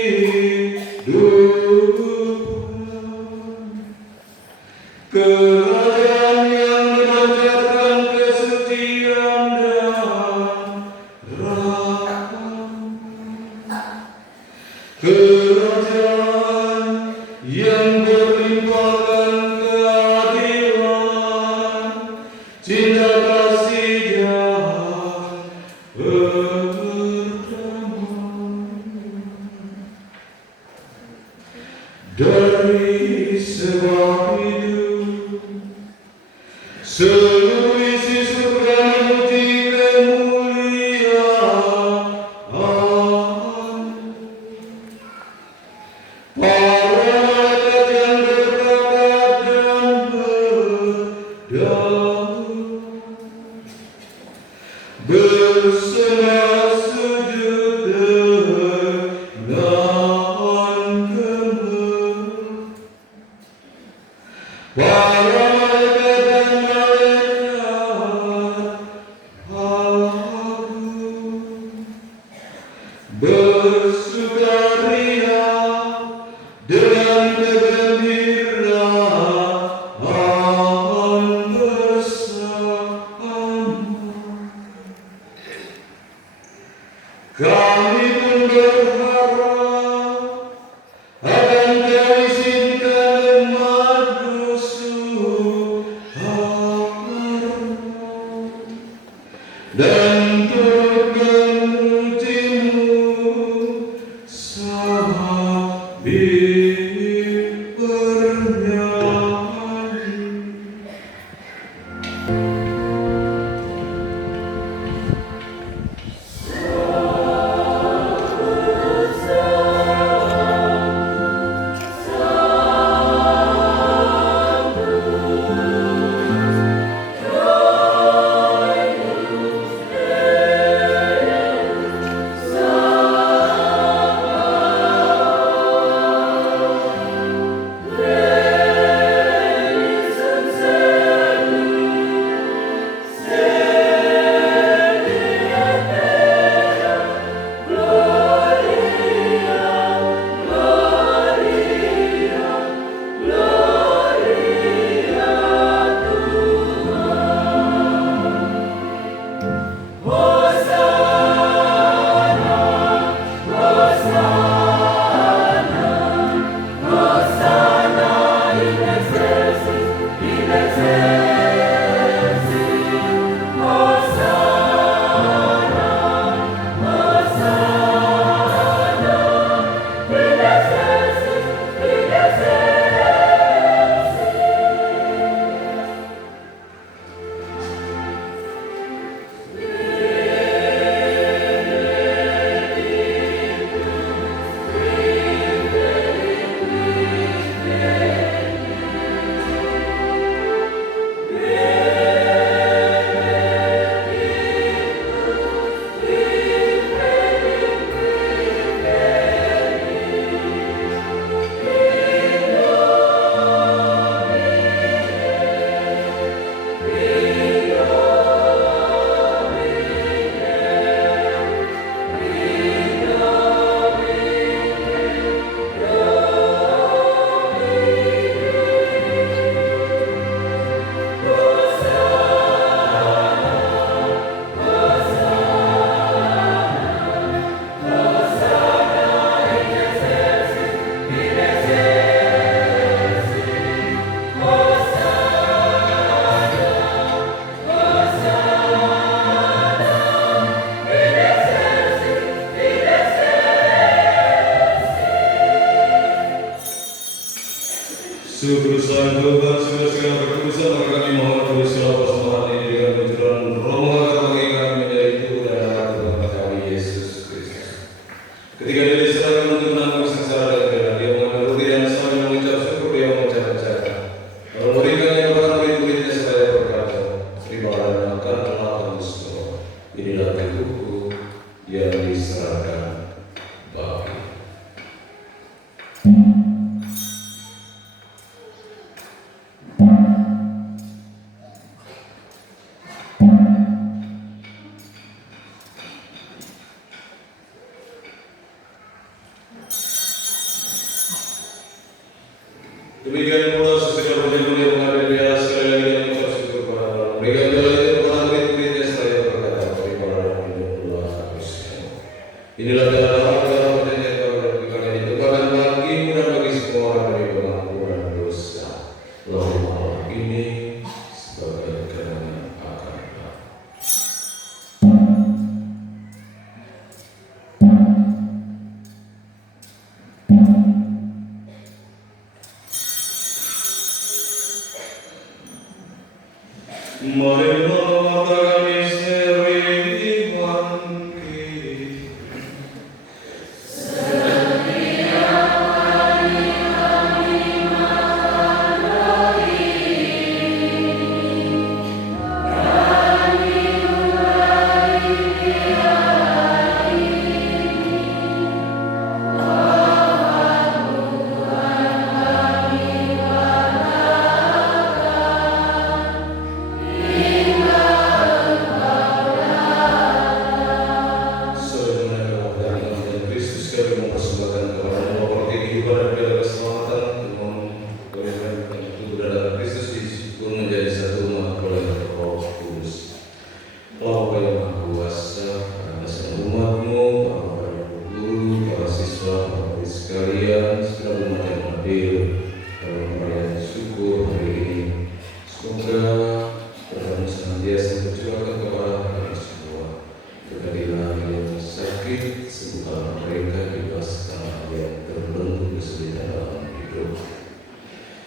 Kerajaan yang dipancarkan kesucian dan rahmat. Kerajaan yang berlimpahkan keadilan, cinta kasih dan perdamaian. Dari sebab itu seluruh isi surga memuji kemuliaan para malaikat yang berbakat dan berdaulat bersemayam sujud dengan gembira. Para malaikat dan malaikat agung bersukaria dengan kegembiraan bersama. Kami pun berharap akan keizinkan umat-Mu dan turut memuji-Mu sambil bernyanyi. Demikian pula sesudah mulia mengambil dia sekali lagi yang mengucap syukur kepada Allah. Berikan jalan itu kepada murid-muridnya seraya berkata, beri kepada hidup pula habiskan. Inilah jalan Allah dalam perjanjian baru dan kekal yang ditentukan bagimu dan bagi semua orang dari pengampunan dosa. Lalu malam ini sebagai kenangan akan datang. Mari mengatakan misteri iman kita.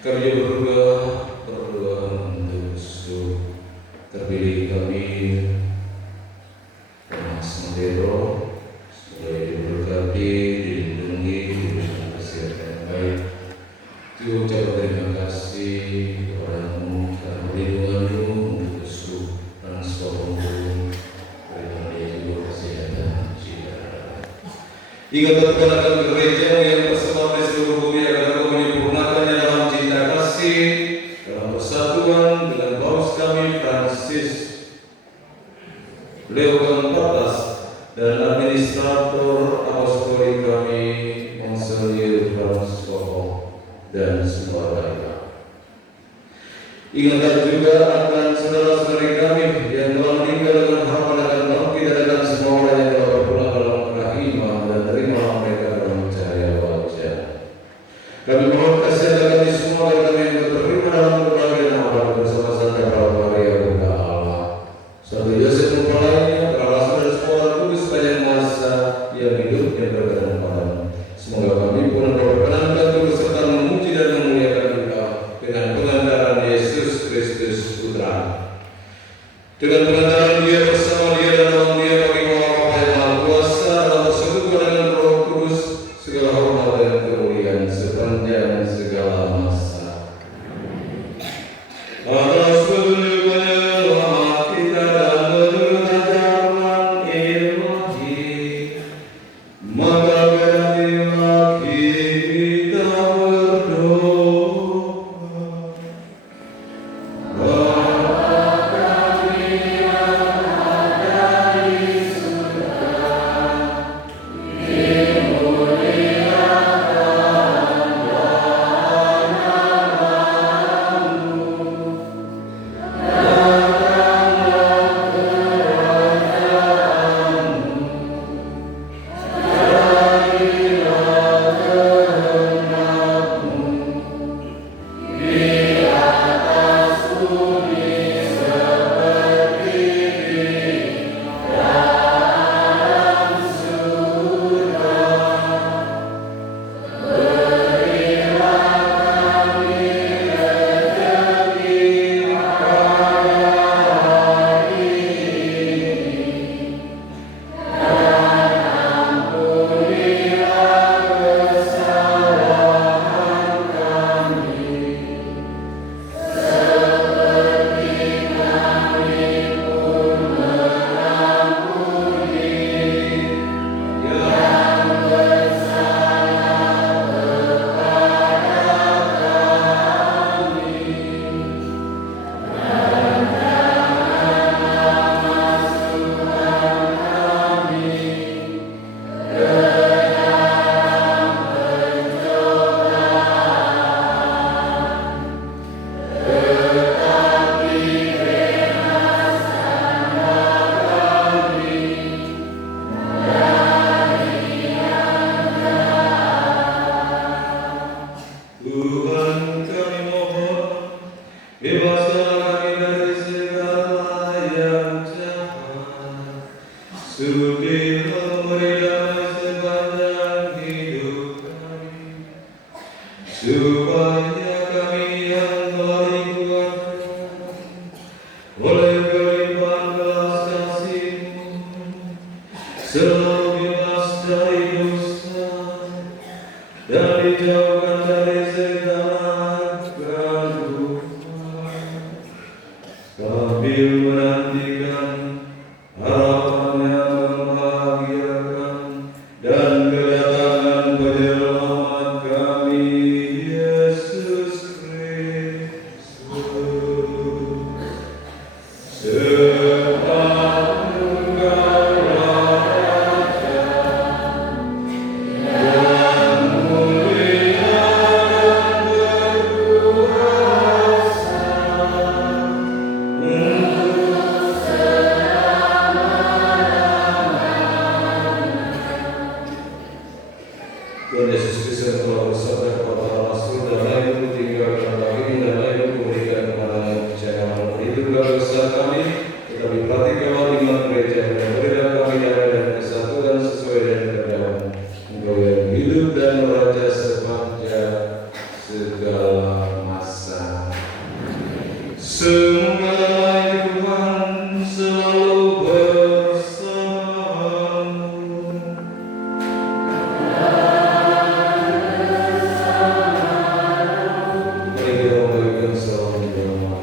Kami berdoa untuk terpilih kami Mas Mandero supaya diberkati, dilindungi, diberikan kesehatan yang baik. Itu ucap terima kasih kepadamu karena perlindunganmu untuk kesulitan dan suapmu. Berikan dia juga kesehatan jiwa. Ingat perkenalkan gereja yang tersebar di seluruh bumi agar kau menyempurnakannya dalam cinta kasih, dalam persatuan dengan Paus kami Francis Leo ke-14 dan administrator apostolik kami Monselier Francois dan semua lainnya. Ingatkan juga akan saudara-saudari kami yang telah meninggal dengan harapan akan bangkit dan semua orang yang telah berpulang dalam keimanan dan terimalah mereka dalam cahaya wajah. Kami mohon kasih bagi semua kami yang terima dalam kebahagiaan Allah bersama Santa Maria Bunda Allah, Satu Yosef mempelainya, terlalu dan semua orang kudus sepanjang masa yang hidupnya berkenan padamu. Semoga kami pun berkenankan turut serta memuji dan memuliakan Engkau dengan pengantaran Yesus Kristus Putra. Dengan pengantaran Dia bersama Dia dan dalam Dia bagi Bapa yang Maha Kuasa dalam persekutuan dengan Roh Kudus, segala hormat dan kemuliaan sepanjang segala masa. Atas petunjuknya lama kita dan menurut ajaran ilahi, maka beranilah kita berdoa. Bapa kami yang Sudilah memberi damai sepanjang hidup kami, supaya kami yang telah dikuatkan oleh kelimpahan belas kasih-Mu, selalu bebas dari dosa dan dijauhkan dari segala gangguan, sambil menantikan harapan yang membahagiakan dan kedatangan penyelamat kami, Yesus Kristus. Sebab Engkaulah Raja yang mulia dan berkuasa untuk Tuhan Yesus Kristus telah bersabda kepada para rasul, "Damai Ku tinggalkan bagimu, damai Ku berikan kepadamu, janganlah menghidupkan dosa kami, tetapi perhatikanlah iman gereja dan berilah kami damai dan kesatuan sesuai dengan kehendak-Mu. Engkau yang hidup dan meraja sepanjang segala masa." Semoga damai Tuhan selalu bersamamu. Mari kita memberikan salam damai.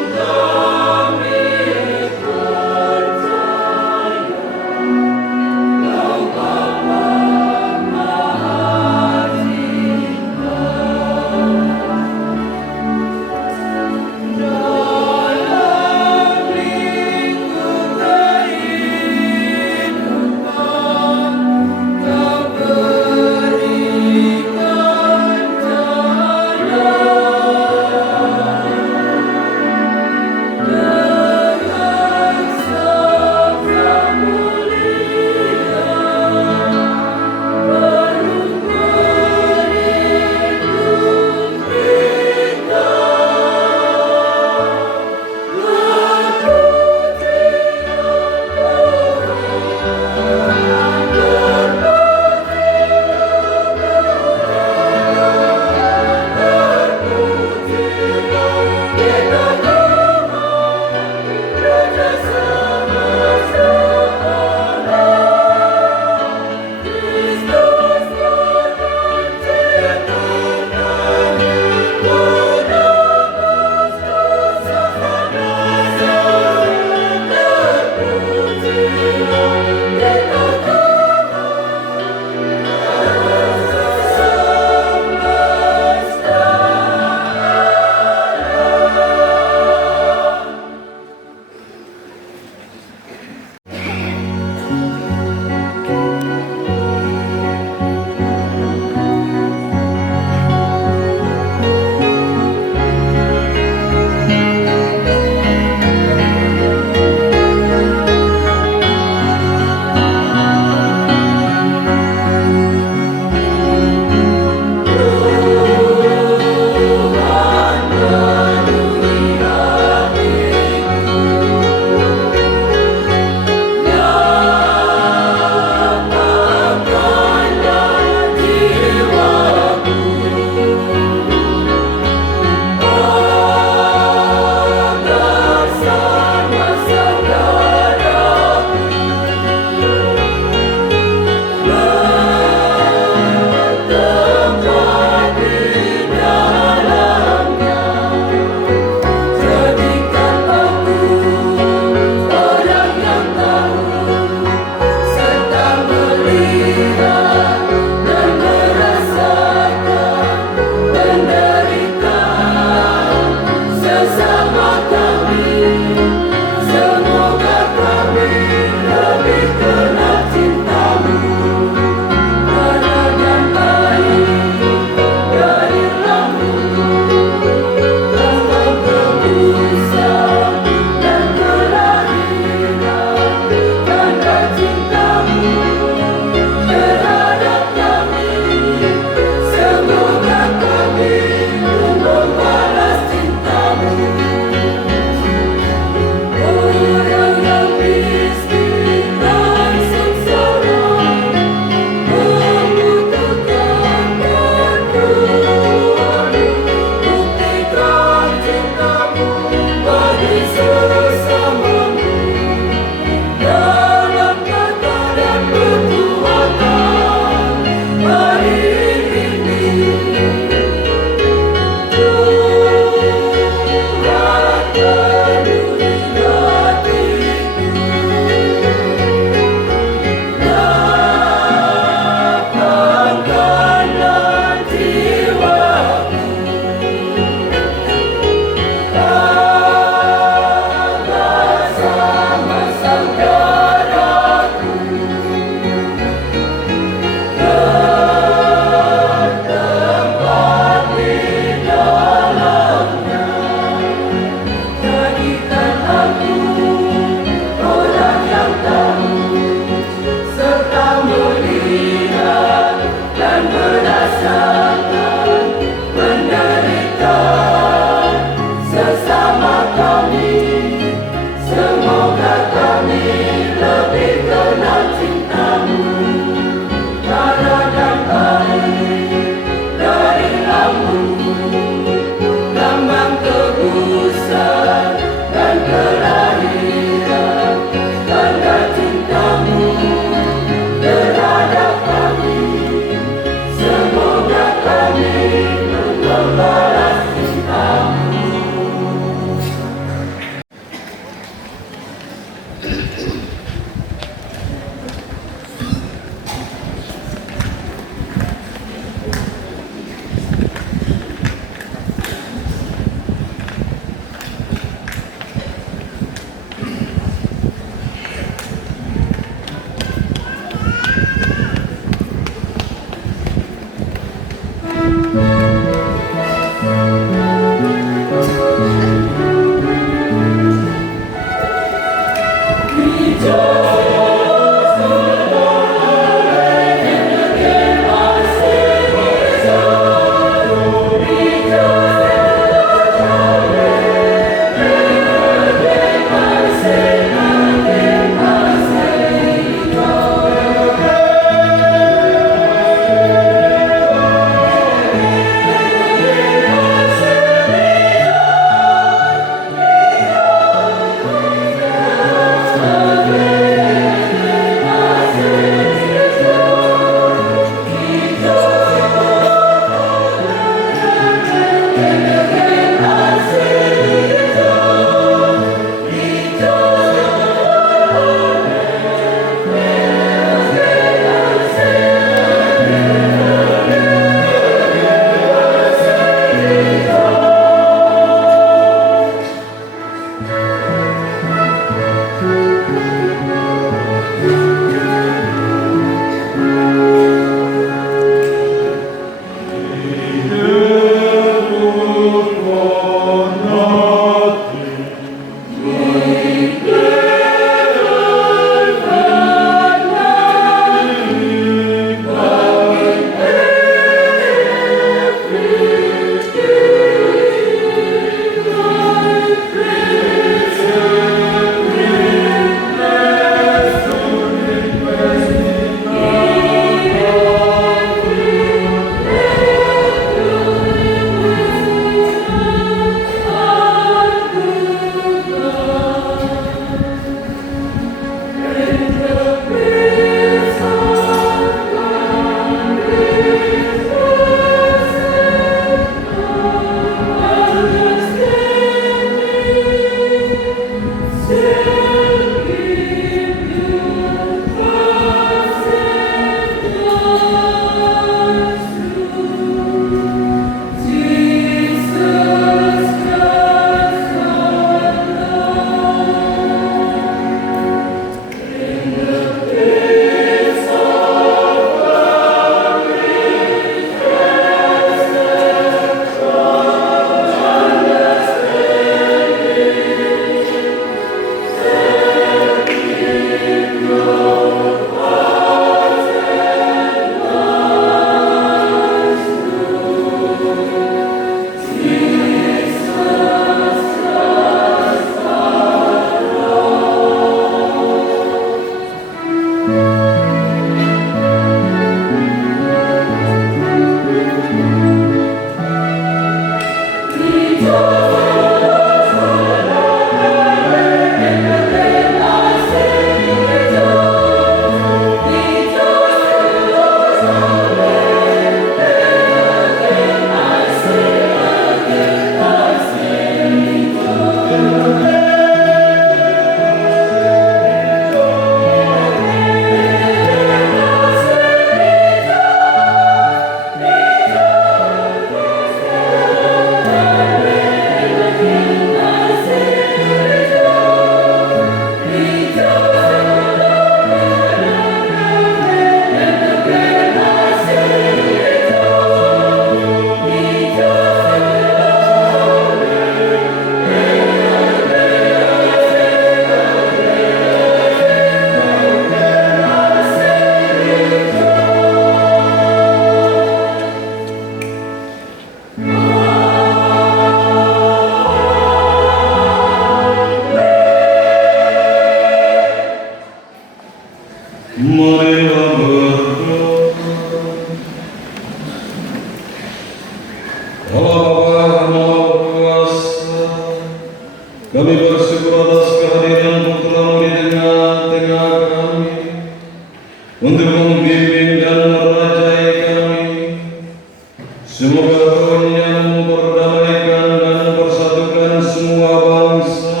Semoga Roh-Nya memperdamaikan dan mempersatukan semua bangsa,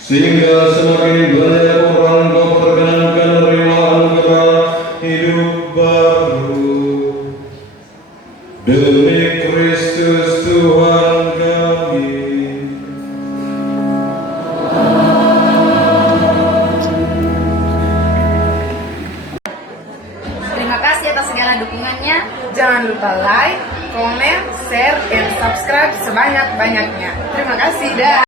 sehingga semakin banyak orang Kau perkenankan menerima anugerah hidup baru. Demi Kristus Tuhan kami. Terima kasih atas segala dukungannya. Jangan lupa like, komen, share, dan subscribe sebanyak-banyaknya. Terima kasih, dah.